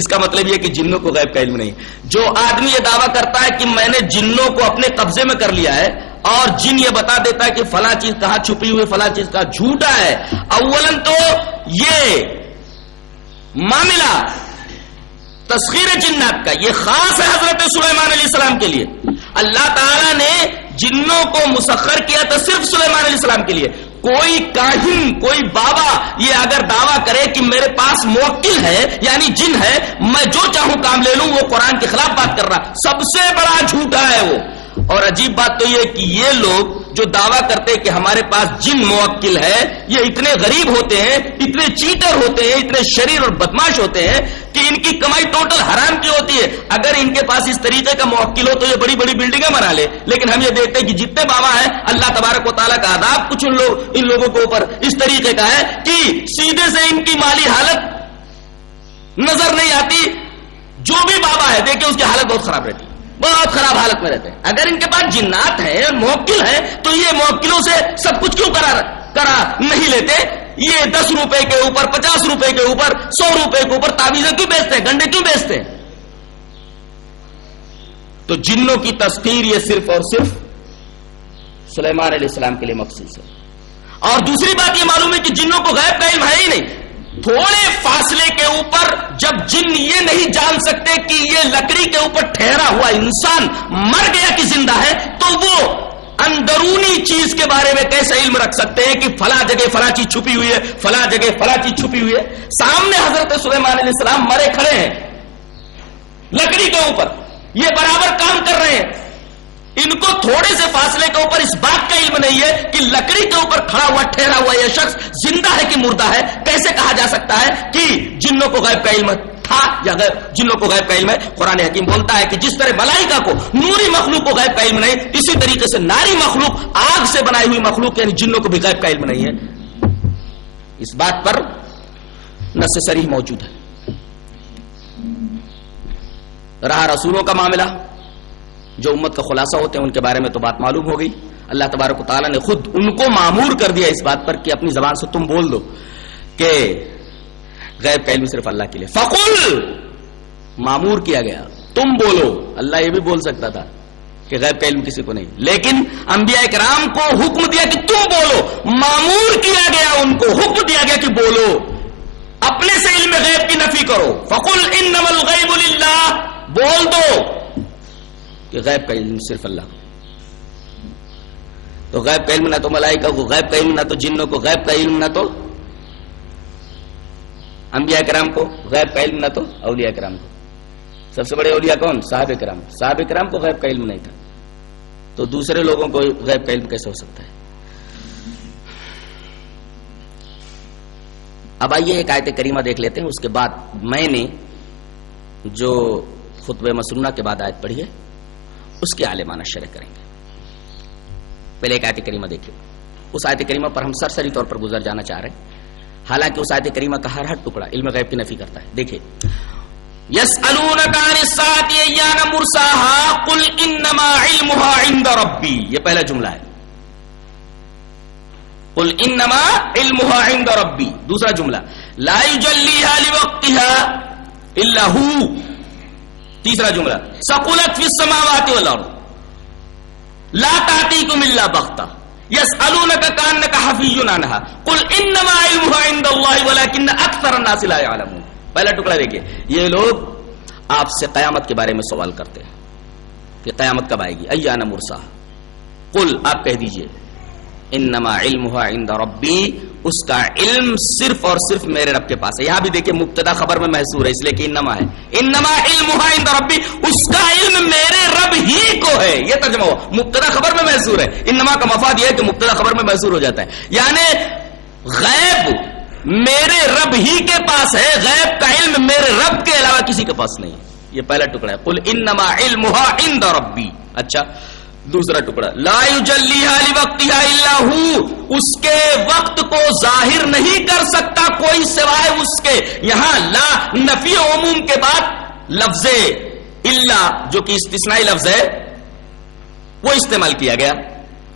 اس کا مطلب یہ کہ جنوں کو غیب کا علم نہیں. جو آدمی یہ دعویٰ کرتا ہے کہ میں نے جنوں کو اپنے قبضے میں کر لیا ہے اور جن یہ بتا دیتا ہے کہ فلاں چیز کہاں چھپی ہوئی، فلاں چیز کہاں، جھوٹا ہے. اولاً تو یہ معاملہ تسخیر جنات کا یہ خاص ہے حضرت سلیمان علیہ السلام کے لیے. اللہ تعالیٰ نے جنوں کو مسخر کیا تھا صرف سلیمان علیہ السلام کے لیے. کوئی کاہن، کوئی بابا یہ اگر دعویٰ کرے کہ میرے پاس موکل ہے یعنی جن ہے، میں جو چاہوں کام لے لوں، وہ قرآن کے خلاف بات کر رہا، سب سے بڑا جھوٹا ہے وہ. اور عجیب بات تو یہ کہ یہ لوگ جو دعویٰ کرتے ہیں کہ ہمارے پاس جن موکل ہے، یہ اتنے غریب ہوتے ہیں، اتنے چیٹر ہوتے ہیں، اتنے شریر اور بدماش ہوتے ہیں کہ ان کی کمائی ٹوٹل حرام کی ہوتی ہے. اگر ان کے پاس اس طریقے کا موکل ہو تو یہ بڑی بڑی بلڈنگیں بنا لے. لیکن ہم یہ دیکھتے ہیں کہ جتنے بابا ہیں، اللہ تبارک و تعالیٰ کا عذاب کچھ ان لوگوں کے اوپر اس طریقے کا ہے کہ سیدھے سے ان کی مالی حالت نظر نہیں آتی. جو بھی بابا ہے دیکھیں اس کی حالت بہت خراب رہتی ہے، بہت خراب حالت میں رہتے ہیں. اگر ان کے پاس جنات ہیں اور موکل ہیں تو یہ موکلوں سے سب کچھ کیوں کرا نہیں لیتے؟ یہ 10 روپے کے اوپر، 50 روپے کے اوپر، 100 روپے کے اوپر تعویذیں کیوں بیچتے ہیں، گنڈے کیوں بیچتے ہیں؟ تو جنوں کی تسخیر یہ صرف اور صرف سلیمان علیہ السلام کے لیے مخصوص ہے. اور دوسری بات یہ معلوم ہے کہ جنوں کو غیب کا علم ہے ہی نہیں. تھوڑے فاصلے کے اوپر جب جن یہ نہیں جان سکتے کہ یہ لکڑی کے اوپر ٹھہرا ہوا انسان مر گیا کہ زندہ ہے، تو وہ اندرونی چیز کے بارے میں کیسے علم رکھ سکتے ہیں کہ فلاں جگہ فلاں چیز چھپی ہوئی ہے، فلاں جگہ فلاں چیز چھپی ہوئی ہے؟ سامنے حضرت سلیمان علیہ السلام مرے کھڑے ہیں لکڑی کے اوپر، یہ برابر کام کر رہے ہیں. ان کو تھوڑے سے فاصلے کے اوپر اس بات کا علم نہیں ہے کہ لکڑی کے اوپر کھڑا ہوا ٹھہرا ہوا یہ شخص زندہ ہے کہ مردہ ہے. کیسے کہا جا سکتا ہے کہ جنوں کو غیب کا علم تھا یا جنوں کو غیب کا علم ہے؟ قرآن حکیم بولتا ہے کہ جس طرح ملائکہ کو، نوری مخلوق کو غیب کا علم نہیں، اسی طریقے سے ناری مخلوق، آگ سے بنائی ہوئی مخلوق یعنی جنوں کو بھی غیب کا علم نہیں ہے. اس بات پر نص صریح موجود ہے. رہا رسولوں کا معاملہ، جو امت کا خلاصہ ہوتے ہیں ان کے بارے میں تو بات معلوم ہو گئی. اللہ تبارک و تعالیٰ نے خود ان کو مامور کر دیا اس بات پر کہ اپنی زبان سے تم بول دو کہ غیب کا علم صرف اللہ کے لیے. فقل، مامور کیا گیا، تم بولو. اللہ یہ بھی بول سکتا تھا کہ غیب کا علم کسی کو نہیں، لیکن انبیاء کرام کو حکم دیا کہ تم بولو. مامور کیا گیا، ان کو حکم دیا گیا کہ بولو، اپنے سے علم غیب کی نفی کرو. فقل انما الغیب للہ، بول دو کہ غیب کا علم صرف اللہ کو. تو غیب کا علم نہ تو ملائکہ کو غیب کا علم، نہ تو جنوں کو غیب کا علم، نہ تو انبیاء کرام کو غیب کا علم نہ تو اولیاء کرام کو. سب سے بڑے اولیاء کون؟ صحابہ کرام. صحابہ کرام کو غیب کا علم نہیں تھا تو دوسرے لوگوں کو غیب کا علم کیسے ہو سکتا ہے؟ اب آئیے ایک آیت کریمہ دیکھ لیتے ہیں، اس کے بعد میں نے جو خطبہ مسنونہ کے بعد آیت پڑھی ہے اس کے عالمانہ شرح کریں گے. پہلے ایک آیت کریمہ دیکھیں. اس آیت کریمہ پر ہم سرسری طور پر گزر جانا چاہ رہے ہیں، حالانکہ اس آیت کریمہ کا ہر ٹکڑا علم غیب کی نفی کرتا ہے. دیکھیں، یسألونک عن الساعۃ ایان مرساها قل انما علمها عند ربی، یہ پہلا جملہ ہے. قل انما علمها عند ربی. دوسرا جملہ لا یجلیها لوقتها الا هو. تیسرا جملہ ثقلت فی السماوات والارض لا تأتیکم الا بغتہ. یسألونک کأنک حفی عنہا قل انما علمها عند اللہ ولکن اکثر الناس لا یعلمون. پہلا ٹکڑا دیکھیں، یہ لوگ آپ سے قیامت کے بارے میں سوال کرتے ہیں کہ قیامت کب آئے گی. ایان مرساها، قل آپ کہہ دیجئے انما علمها عند ربی، اس کا علم صرف اور صرف میرے رب کے پاس ہے. یہاں بھی دیکھیں مبتدا خبر میں محصور ہے اس لیے کہ انما ہے. انما علمها عند ربی، اس کا علم میرے رب ہی کو ہے. یہ ترجمہ ہوا، مبتدا خبر میں محصور ہے. انما کا مفاد یہ ہے کہ مبتدا خبر میں محصور ہو جاتا ہے، یعنی غیب میرے رب ہی کے پاس ہے، غیب کا علم میرے رب کے علاوہ کسی کے پاس نہیں ہے. یہ پہلا ٹکڑا ہے، قل انما علمها عند ربی. اچھا، دوسرا ٹکڑا لا یجلیها لوقتها الا هو، اس کے وقت کو ظاہر نہیں کر سکتا کوئی سوائے اس کے. یہاں لا نفی عموم کے بعد لفظ الا جو کہ استثنائی لفظ ہے وہ استعمال کیا گیا.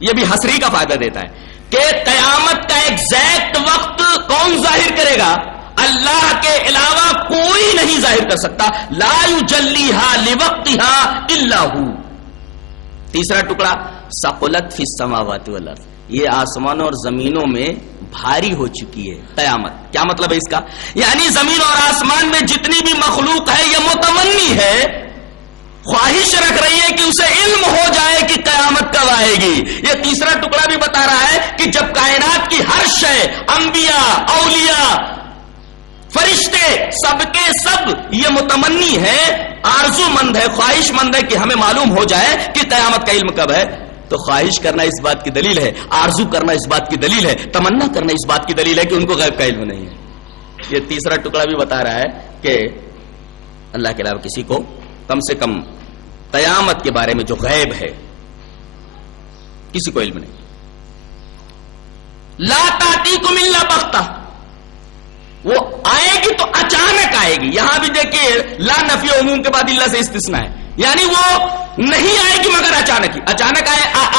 یہ بھی حصری کا فائدہ دیتا ہے کہ قیامت کا ایگزیکٹ وقت کون ظاہر کرے گا؟ اللہ کے علاوہ کوئی نہیں ظاہر کر سکتا. لا یجلیها لوقتها الا هو. تیسرا ٹکڑا ثقلت فی السماوات والارض، یہ آسمانوں اور زمینوں میں بھاری ہو چکی ہے قیامت. کیا مطلب ہے اس کا؟ یعنی زمین اور آسمان میں جتنی بھی مخلوق ہے یہ متمنی ہے، خواہش رکھ رہی ہے کہ اسے علم ہو جائے کہ قیامت کب آئے گی. یہ تیسرا ٹکڑا بھی بتا رہا ہے کہ جب کائنات کی ہر شے، انبیاء، اولیاء، فرشتے، سب کے سب یہ متمنی ہے، آرزو مند ہے، خواہش مند ہے کہ ہمیں معلوم ہو جائے کہ قیامت کا علم کب ہے. تو خواہش کرنا اس بات کی دلیل ہے، آرزو کرنا اس بات کی دلیل ہے، تمنا کرنا اس بات کی دلیل ہے کہ ان کو غیب کا علم نہیں ہے. یہ تیسرا ٹکڑا بھی بتا رہا ہے کہ اللہ کے علاوہ کسی کو کم سے کم قیامت کے بارے میں جو غیب ہے کسی کو علم نہیں. لا تأتیکم الا بغتہ، وہ آئے گی تو اچانک آئے گی. یہاں بھی دیکھیے لا نفی عموم کے بعد اللہ سے استثناء ہے، یعنی وہ نہیں آئے گی مگر اچانک ہی. اچانک آ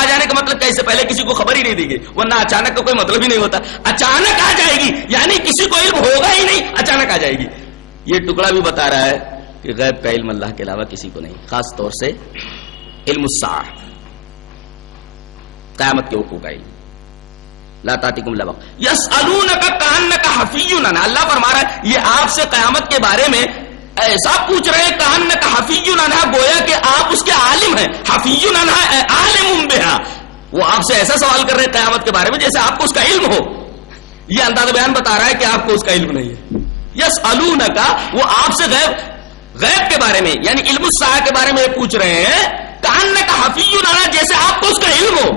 جانے کا مطلب کیسے؟ پہلے کسی کو خبر ہی نہیں دی گئی، ورنہ اچانک کا کوئی مطلب ہی نہیں ہوتا. اچانک آ جائے گی یعنی کسی کو علم ہوگا ہی نہیں، اچانک آ جائے گی. یہ ٹکڑا بھی بتا رہا ہے کہ غیب کا علم اللہ کے علاوہ کسی کو نہیں، خاص طور سے علم الساعہ، قیامت کے وقوع کا علم. لا تأتیکم الا بغتہ یسألونک کأنک حفی عنہا. اللہ فرما رہا ہے یہ آپ سے قیامت کے بارے میں ایسا پوچھ رہے ہیں کأنک حفی عنہا، گویا کہ آپ اس کے عالم ہیں. حفی عنہا عالم بہا، وہ آپ سے ایسا سوال کر رہے ہیں قیامت کے بارے میں جیسے آپ کو اس کا علم ہو. یہ انداز بیان بتا رہا ہے کہ آپ کو اس کا علم نہیں ہے. یسألونک، وہ آپ سے غیب کے بارے میں یعنی علم الساعہ کے بارے میں پوچھ رہے ہیں کأنک حفی عنہا، جیسے آپ کو اس کا علم ہو.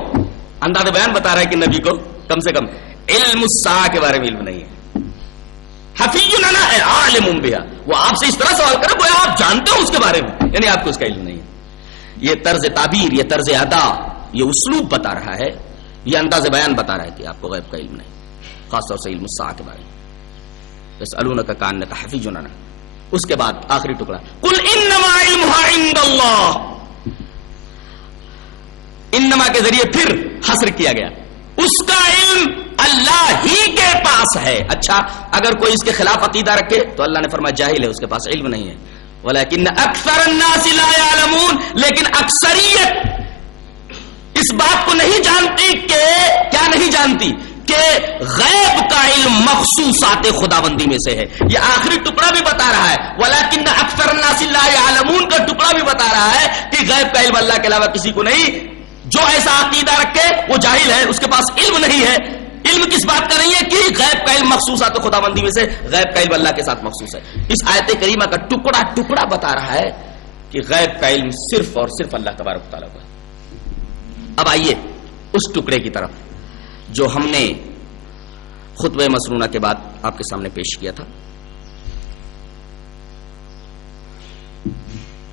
انداز بیان بتا رہا ہے کہ نبی کو کم سے کم علم الساعہ کے بارے میں علم نہیں ہے. حفی عنہا عالم بہا، وہ آپ سے اس طرح سوال کرے گویا آپ جانتے ہو اس کے بارے میں، یعنی آپ کو اس کا علم نہیں ہے. یہ طرز تعبیر، یہ طرز ادا، یہ اسلوب بتا رہا ہے، یہ انداز بیان بتا رہا ہے کہ آپ کو غیب کا علم نہیں، خاص طور سے علم الساعہ کے بارے میں. یسألونک کأنک حفی عنہا. اس کے بعد آخری ٹکڑا قل انما علمها عند اللہ. انما کے ذریعے پھر حصر کیا گیا، اس کا علم اللہ ہی کے پاس ہے. اچھا، اگر کوئی اس کے خلاف عقیدہ رکھے تو اللہ نے فرمایا جاہل ہے، اس کے پاس علم نہیں ہے. ولیکن اکثر الناس لا یعلمون، لیکن اکثریت اس بات کو نہیں جانتی کہ کیا نہیں جانتی کہ غیب کا علم مخصوصات خداوندی میں سے ہے. یہ آخری ٹکڑا بھی بتا رہا ہے ولیکن اکثر الناس لا یعلمون کا ٹکڑا بھی بتا رہا ہے کہ غیب کا علم اللہ کے علاوہ کسی کو نہیں. جو ایسا عقیدہ رکھے وہ جاہل ہے، اس کے پاس علم نہیں ہے. علم کس بات کا نہیں ہے کہ غیب کا علم مخصوصات خداوندی میں سے غیب کا علم اللہ کے ساتھ مخصوص ہے. اس آیت کریمہ کا ٹکڑا ٹکڑا بتا رہا ہے کہ غیب کا علم صرف اور صرف اللہ تبارک و تعالیٰ کو ہے. اب آئیے اس ٹکڑے کی طرف جو ہم نے خطبہ مسنونہ کے بعد آپ کے سامنے پیش کیا تھا.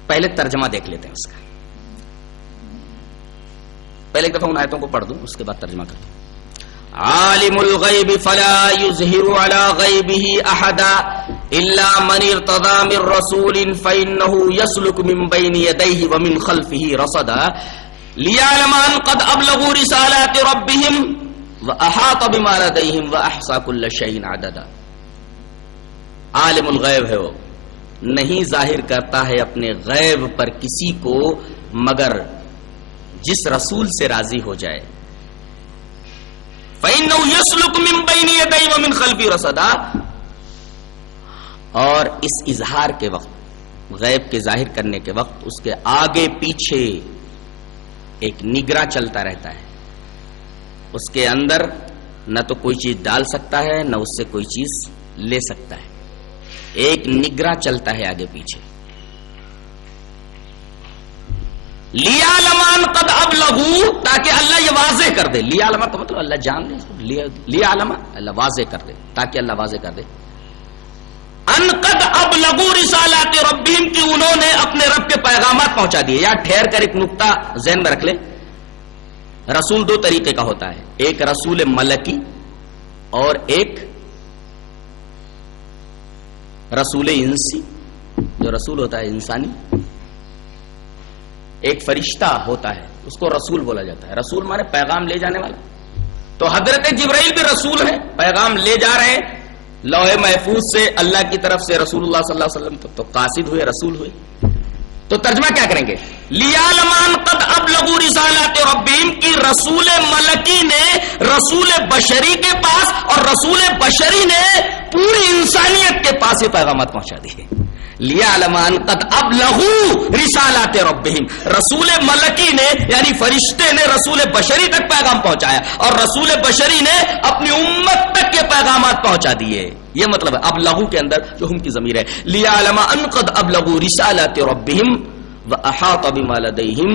پہلے ترجمہ دیکھ لیتے ہیں اس کا. پہلے ایک دفعہ ان آیتوں کو پڑھ دوں, اس کے بعد ترجمہ کرتا ہوں. عالم الغیب فلا یظہر علی غیبہ احدا الا من ارتضى من رسول فإنه يسلك من بين يديه ومن خلفه رصدا ليعلم ان قد ابلغوا رسالات ربهم واحاط بما لديهم واحصى كل شيء عددا. عالم الغیب ہے وہ, نہیں ظاہر کرتا ہے اپنے غیب پر کسی کو مگر جس رسول سے راضی ہو جائے. فَإِنَّهُ يَسْلُكُ مِن بَيْنِ يَدَيْهِ وَمن خَلْفِهِ رَصَدًا. اور اس اظہار کے وقت, غیب کے ظاہر کرنے کے وقت اس کے آگے پیچھے ایک نگراں چلتا رہتا ہے. اس کے اندر نہ تو کوئی چیز ڈال سکتا ہے نہ اس سے کوئی چیز لے سکتا ہے. ایک نگراں چلتا ہے آگے پیچھے. لیعلم قد ابلغوا, تاکہ اللہ یہ واضح کر دے. لیعلم کا مطلب اللہ جان لے, لیعلم اللہ واضح کر دے, تاکہ اللہ واضح کر دے ان قد ابلغوا رسالات ربهم, کہ انہوں نے اپنے رب کے پیغامات پہنچا دیے. یا ٹھہر کر ایک نقطہ ذہن میں رکھ لیں. رسول دو طریقے کا ہوتا ہے, ایک رسول ملکی اور ایک رسول انسی. جو رسول ہوتا ہے انسانی, ایک فرشتہ ہوتا ہے اس کو رسول بولا جاتا ہے. رسول مانے پیغام لے جانے والا. تو حضرت جبرائیل بھی رسول ہیں, پیغام لے جا رہے ہیں لوح محفوظ سے اللہ کی طرف سے رسول اللہ صلی اللہ علیہ وسلم تو قاصد ہوئے, رسول ہوئے. تو ترجمہ کیا کریں گے؟ لیعلم قد ابلغوا رسالات ربهم, کی رسول ملکی نے رسول بشری کے پاس اور رسول بشری نے پوری انسانیت کے پاس یہ پیغامات پہنچا دیے. لیعلم قد ابلغوا رسالات ربهم, رسول ملکی نے یعنی فرشتے نے رسول بشری تک پیغام پہنچایا اور رسول بشری نے اپنی امت تک یہ پیغامات پہنچا دیے. یہ مطلب ہے ابلغوا کے اندر جو ہم کی ضمیر ہے. لیعلم ان قد ابلغوا رسالات ربهم واحاط بما لديهم,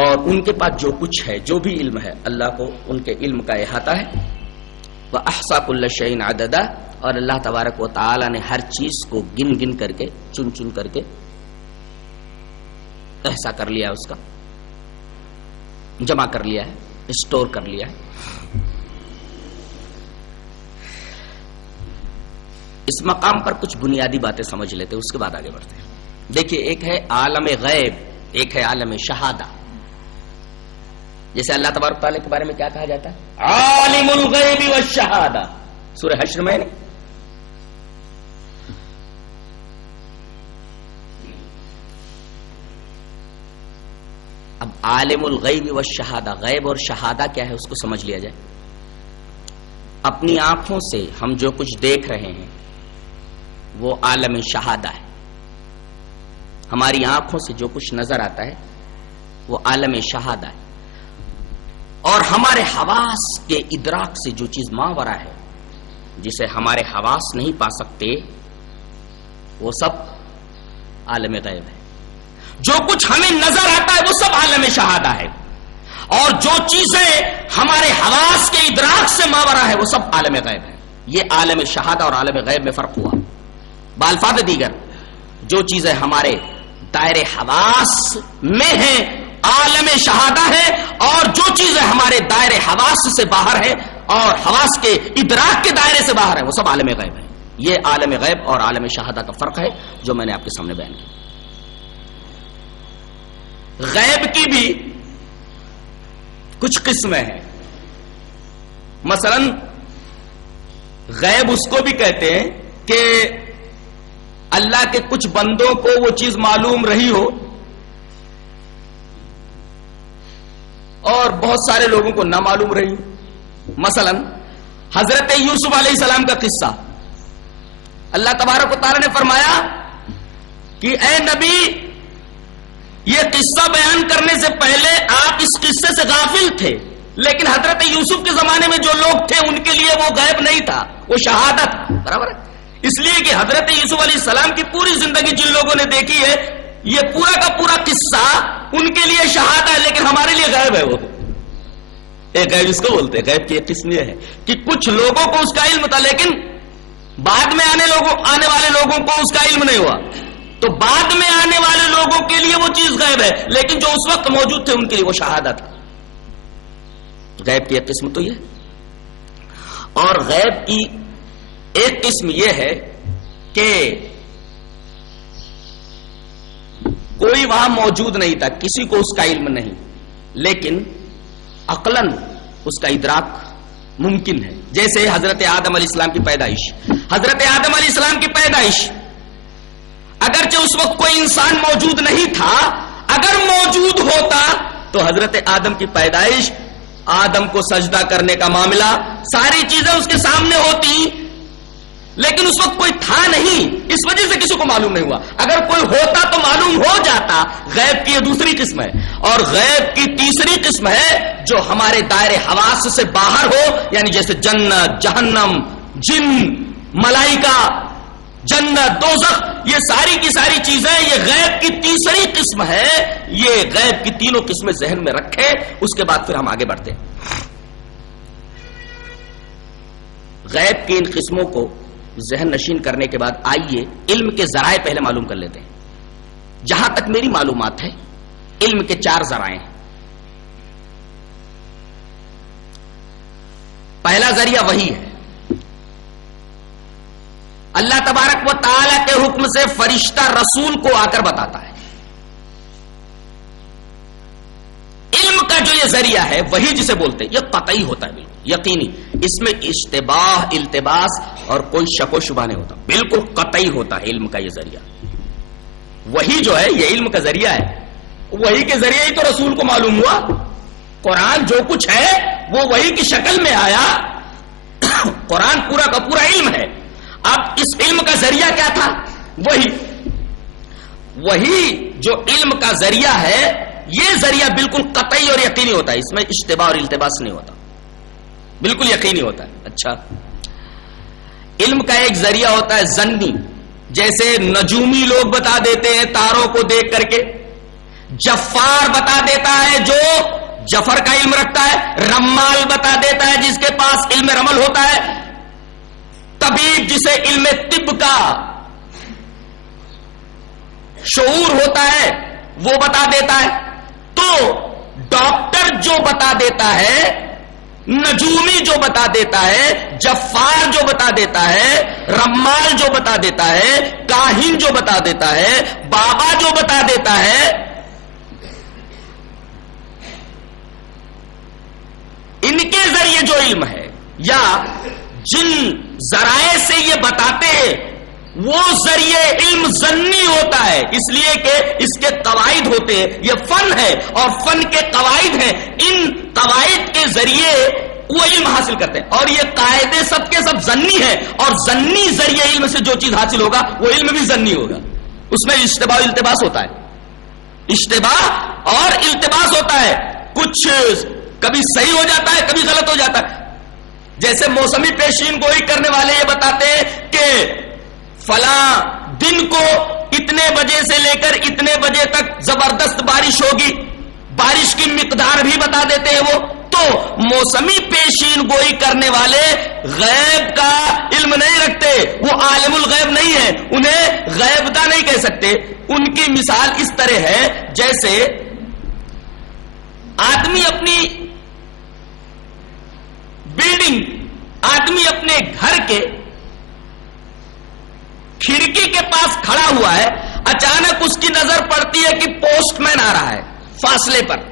اور ان کے پاس جو کچھ ہے, جو بھی علم ہے, اللہ کو ان کے علم کا احاطہ ہے. واحصى كل شيء عددا, اور اللہ تبارک و تعالی نے ہر چیز کو گن گن کر کے, چن چن کر کے احصا کر لیا, اس کا جمع کر لیا ہے, اسٹور کر لیا ہے. اس مقام پر کچھ بنیادی باتیں سمجھ لیتے, اس کے بعد آگے بڑھتے ہیں. دیکھیے, ایک ہے عالم غیب, ایک ہے عالم شہادہ. جیسے اللہ تبارک تعالیٰ کے بارے میں کیا کہا جاتا ہے؟ عالم الغیب والشہادہ, سورہ حشر میں. اب عالم الغیب والشہادہ, غیب اور شہادہ کیا ہے اس کو سمجھ لیا جائے. اپنی آنکھوں سے ہم جو کچھ دیکھ رہے ہیں وہ عالم شہادہ ہے. ہماری آنکھوں سے جو کچھ نظر آتا ہے وہ عالم شہادہ ہے. اور ہمارے حواس کے ادراک سے جو چیز ماورا ہے, جسے ہمارے حواس نہیں پا سکتے, وہ سب عالم غیب ہے. جو کچھ ہمیں نظر آتا ہے وہ سب عالم شہادہ ہے, اور جو چیزیں ہمارے حواس کے ادراک سے ماورا ہے وہ سب عالم غیب ہے. یہ عالم شہادہ اور عالم غیب میں فرق ہوا. بالفاظ دیگر, جو چیزیں ہمارے دائرے حواس میں ہیں عالم شہادہ ہے, اور جو چیزیں ہمارے دائرے حواس سے باہر ہے اور حواس کے ادراک کے دائرے سے باہر ہے وہ سب عالم غیب ہے. یہ عالم غیب اور عالم شہادہ کا فرق ہے جو میں نے آپ کے سامنے بیان کیا. غیب کی بھی کچھ قسمیں ہیں. مثلا غیب اس کو بھی کہتے ہیں کہ اللہ کے کچھ بندوں کو وہ چیز معلوم رہی ہو اور بہت سارے لوگوں کو نہ معلوم رہی ہو. مثلا حضرت یوسف علیہ السلام کا قصہ, اللہ تبارک و تعالی نے فرمایا کہ اے نبی, یہ قصہ بیان کرنے سے پہلے آپ اس قصے سے غافل تھے, لیکن حضرت یوسف کے زمانے میں جو لوگ تھے ان کے لیے وہ غیب نہیں تھا، وہ شہادت، برابر ہے. اس لیے کہ حضرت یوسف علیہ السلام کی پوری زندگی جن لوگوں نے دیکھی ہے، یہ پورا کا پورا قصہ ان کے لیے شہادت ہے، لیکن ہمارے لیے غیب ہے. وہ ایک غیب اس کو بولتے ہیں. غیب کی ایک قسم یہ ہے کہ کچھ لوگوں کو اس کا علم تھا، لیکن بعد میں آنے والے لوگوں کو اس کا علم نہیں ہوا. تو بعد میں آنے والے لوگوں کے لیے وہ چیز غیب ہے، لیکن جو اس وقت موجود تھے ان کے لیے وہ شہادت ہے. غیب کی ایک قسم تو یہ، اور غیب کی ایک قسم یہ ہے کہ کوئی وہاں موجود نہیں تھا، کسی کو اس کا علم نہیں، لیکن عقلاً اس کا ادراک ممکن ہے. جیسے حضرت آدم علیہ السلام کی پیدائش. حضرت آدم علیہ السلام کی پیدائش اگرچہ اس وقت کوئی انسان موجود نہیں تھا، اگر موجود ہوتا تو حضرت آدم کی پیدائش، آدم کو سجدہ کرنے کا معاملہ، ساری چیزیں اس کے سامنے ہوتی، لیکن اس وقت کوئی تھا نہیں، اس وجہ سے کسی کو معلوم نہیں ہوا. اگر کوئی ہوتا تو معلوم ہو جاتا. غیب کی یہ دوسری قسم ہے. اور غیب کی تیسری قسم ہے جو ہمارے دائرے حواس سے باہر ہو، یعنی جیسے جنت، جہنم، جن، ملائکہ، جنت، دوزخ، یہ ساری کی ساری چیزیں، یہ غیب کی تیسری قسم ہے. یہ غیب کی تینوں قسمیں ذہن میں رکھے، اس کے بعد پھر ہم آگے بڑھتے ہیں. غیب کی ان قسموں کو ذہن نشین کرنے کے بعد آئیے علم کے ذرائع پہلے معلوم کر لیتے ہیں. جہاں تک میری معلومات ہے علم کے 4 ذرائع ہیں. پہلا ذریعہ وحی ہے. اللہ تبارک و تعالی کے حکم سے فرشتہ رسول کو آ کر بتاتا ہے. علم کا جو یہ ذریعہ ہے وہی جسے بولتے ہیں، یہ قطعی ہوتا ہے، بالکل یقینی. اس میں اشتباہ، التباس اور کوئی شک و شبہ نہیں ہوتا، بالکل قطعی ہوتا ہے علم کا یہ ذریعہ. وہی جو ہے یہ علم کا ذریعہ ہے. وہی کے ذریعے ہی تو رسول کو معلوم ہوا. قرآن جو کچھ ہے وہ وہی کی شکل میں آیا. قرآن پورا کا پورا علم ہے. اب اس علم کا ذریعہ کیا تھا؟ وہی جو علم کا ذریعہ ہے یہ ذریعہ بالکل قطعی اور یقینی ہوتا ہے. اس میں اشتباہ اور التباس نہیں ہوتا، بالکل یقینی ہوتا ہے. اچھا، علم کا ایک ذریعہ ہوتا ہے ظنی، جیسے نجومی لوگ بتا دیتے ہیں تاروں کو دیکھ کر کے. جفار بتا دیتا ہے جو جفر کا علم رکھتا ہے. رمال بتا دیتا ہے جس کے پاس علم رمل ہوتا ہے. طبیب جسے علم طب کا شعور ہوتا ہے وہ بتا دیتا ہے. تو ڈاکٹر جو بتا دیتا ہے، نجومی جو بتا دیتا ہے، جفار جو بتا دیتا ہے، رمال جو بتا دیتا ہے، کاہن جو بتا دیتا ہے، بابا جو بتا دیتا ہے، ان کے ذریعے جو علم ہے یا جن ذرائع سے یہ بتاتے ہیں وہ ذریعے علم ظنی ہوتا ہے. اس لیے کہ اس کے قواعد ہوتے ہیں، یہ فن ہے اور فن کے قواعد ہیں. ان قواعد کے ذریعے وہ علم حاصل کرتے ہیں اور یہ قاعدے سب کے سب ظنی ہیں. اور ظنی ذریعے علم سے جو چیز حاصل ہوگا وہ علم بھی ظنی ہوگا. اس میں اشتباہ التباس ہوتا ہے، اشتباہ اور التباس ہوتا ہے. کچھ کبھی صحیح ہو جاتا ہے، کبھی غلط ہو جاتا ہے. جیسے موسمی پیشین گوئی کرنے والے یہ بتاتے ہیں کہ فلاں دن کو اتنے بجے سے لے کر اتنے بجے تک زبردست بارش ہوگی، بارش کی مقدار بھی بتا دیتے ہیں وہ. تو موسمی پیشین گوئی کرنے والے غیب کا علم نہیں رکھتے، وہ عالم الغیب نہیں ہے، انہیں غیب کا نہیں کہہ سکتے. ان کی مثال اس طرح ہے جیسے آدمی اپنی بلڈنگ، آدمی اپنے گھر کے کھڑکی کے پاس کھڑا ہوا ہے، اچانک اس کی نظر پڑتی ہے کہ پوسٹ مین آ رہا ہے فاصلے پر.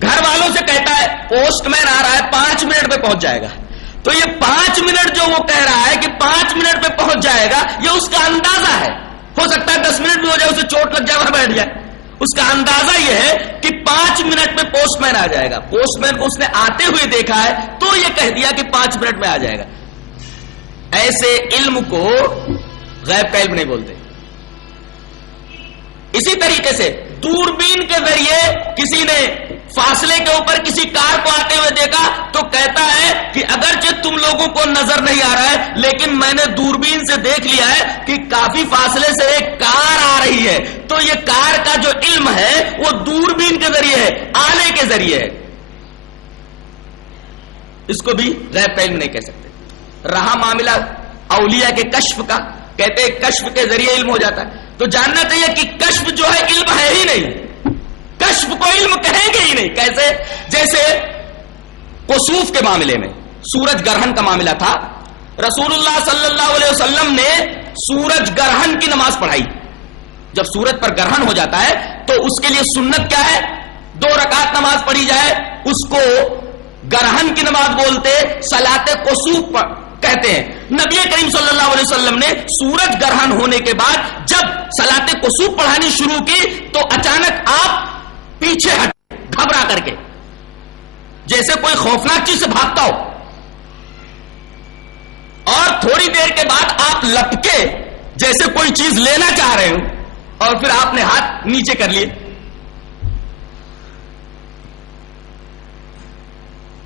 گھر والوں سے کہتا ہے پوسٹ مین آ رہا ہے 5 منٹ میں پہنچ جائے گا. تو یہ 5 منٹ جو وہ کہہ رہا ہے کہ 5 منٹ میں پہنچ جائے گا، یہ اس کا اندازہ ہے. ہو سکتا ہے 10 منٹ بھی ہو جائے، اسے چوٹ لگ جائے اور بیٹھ جائے. اس کا اندازہ یہ ہے کہ 5 منٹ میں پوسٹ مین آ جائے گا. پوسٹ مین کو اس نے آتے ہوئے دیکھا ہے تو یہ کہہ دیا کہ 5 منٹ میں آ جائے گا. ایسے علم کو غیب کا علم نہیں بولتے. اسی طریقے سے دوربین کے ذریعے کسی نے فاصلے کے اوپر کسی کار کو آتے ہوئے دیکھا تو کہتا ہے کہ اگرچہ تم لوگوں کو نظر نہیں آ رہا ہے لیکن میں نے دوربین سے دیکھ لیا ہے کہ کافی فاصلے سے ایک کار آ رہی ہے. تو یہ کار کا جو علم ہے وہ دوربین کے ذریعے ہے, آنے کے ذریعے ہے. اس کو بھی غیب کا علم نہیں کہہ سکتے. رہا معاملہ اولیاء کے کشف کا, کہتے ہیں کشف کے ذریعے علم ہو جاتا ہے. تو جاننا چاہیے کہ کشف جو ہے علم ہے ہی نہیں, کشف کو علم کہیں گے ہی نہیں. کیسے؟ جیسے کسوف کے معاملے میں سورج گرہن کا معاملہ تھا, رسول اللہ صلی اللہ علیہ وسلم نے سورج گرہن کی نماز پڑھائی. جب سورج پر گرہن ہو جاتا ہے تو اس کے لیے سنت کیا ہے؟ 2 رکعت نماز پڑھی جائے. اس کو گرہن کی نماز بولتے, صلاۃ کسوف کہتے ہیں. نبی کریم صلی اللہ علیہ وسلم نے سورج گرہن ہونے کے بعد جب صلاۃ کسوف پڑھانی شروع کی تو اچانک آپ پیچھے ہٹے گھبرا کر کے, جیسے کوئی خوفناک چیز سے بھاگتا ہو, اور تھوڑی دیر کے بعد آپ لپکے جیسے کوئی چیز لینا چاہ رہے ہو, اور پھر آپ نے ہاتھ نیچے کر لیے.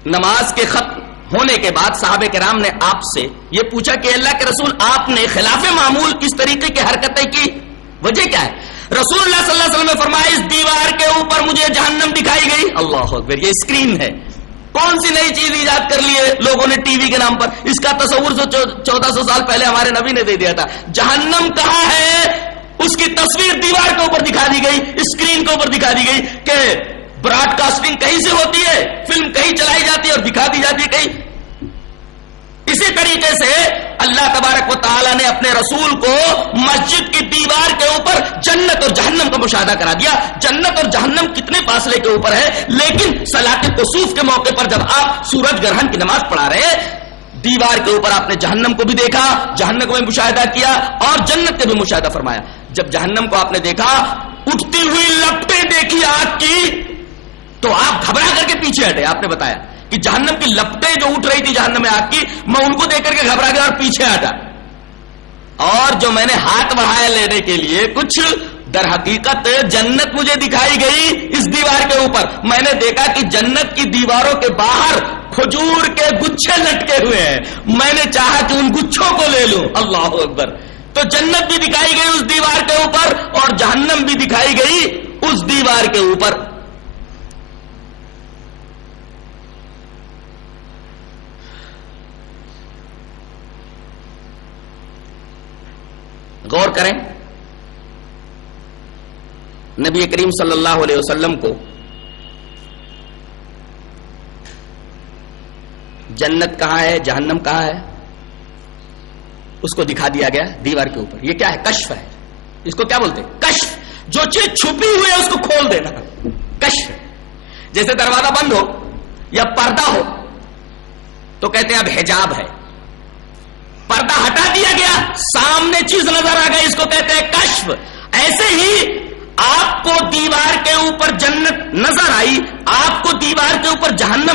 نماز کے ختم ہونے کے بعد صحابہ کرام نے آپ سے یہ پوچھا کہ اللہ کے رسول آپ نے خلاف معمول اس طریقے کی حرکتیں کی, وجہ کیا ہے؟ رسول اللہ صلی اللہ علیہ وسلم نے فرمایا اس دیوار کے اوپر مجھے جہنم دکھائی گئی. اللہ اکبر, یہ اسکرین ہے. کون سی نئی چیز ایجاد کر لی ہے لوگوں نے ٹی وی کے نام پر؟ اس کا تصور 1400 سال پہلے ہمارے نبی نے دے دیا تھا. جہنم کہاں ہے اس کی تصویر دیوار کے اوپر دکھا دی گئی, اسکرین کے اوپر دکھا دی گئی کہ براڈ کاسٹنگ کہیں سے ہوتی ہے, فلم کہیں چلائی جاتی ہے اور دکھا دی جاتی ہے کہیں. اسی طریقے سے اللہ تبارک و تعالی نے اپنے رسول کو مسجد کی دیوار کے اوپر جنت اور جہنم کا مشاہدہ کرا دیا. جنت اور جہنم کتنے فاصلے کے اوپر ہے, لیکن صلاۃ کسوف کے موقع پر جب آپ سورج گرہن کی نماز پڑھا رہے, دیوار کے اوپر آپ نے جہنم کو بھی دیکھا, جہنم کو بھی مشاہدہ کیا اور جنت کا بھی مشاہدہ فرمایا. جب جہنم کو آپ نے دیکھا, اٹھتی ہوئی لپٹیں دیکھی آگ کی, تو آپ گھبرا کر کے پیچھے ہٹے. آپ نے بتایا کہ جہنم کی لپٹیں جو اٹھ رہی تھی جہنم میں آگ کی, میں ان کو دیکھ کر کے گھبرا گیا اور پیچھے ہٹا. اور جو میں نے ہاتھ بڑھایا لینے کے لیے, کچھ در حقیقت جنت مجھے دکھائی گئی اس دیوار کے اوپر. میں نے دیکھا کہ جنت کی دیواروں کے باہر کھجور کے گچھے لٹکے ہوئے ہیں. میں نے چاہا کہ ان گچھوں کو لے لوں. اللہ اکبر. تو جنت بھی دکھائی گئی اس دیوار کے اوپر اور جہنم بھی دکھائی گئی اس دیوار کے اوپر. غور کریں, نبی کریم صلی اللہ علیہ وسلم کو جنت کہاں ہے, جہنم کہاں ہے, اس کو دکھا دیا گیا دیوار کے اوپر. یہ کیا ہے؟ کشف ہے. اس کو کیا بولتے ہیں؟ کشف. جو چیز چھپی ہوئی ہے اس کو کھول دینا, کشف. جیسے دروازہ بند ہو یا پردہ ہو تو کہتے ہیں اب حجاب ہے. پردہ ہٹا دیا گیا, سامنے چیز نظر آ گئی, اس کو کہتے ہیں کشف. ایسے ہی آپ کو دیوار کے اوپر جنت نظر آئی, آپ کو دیوار کے اوپر جہنم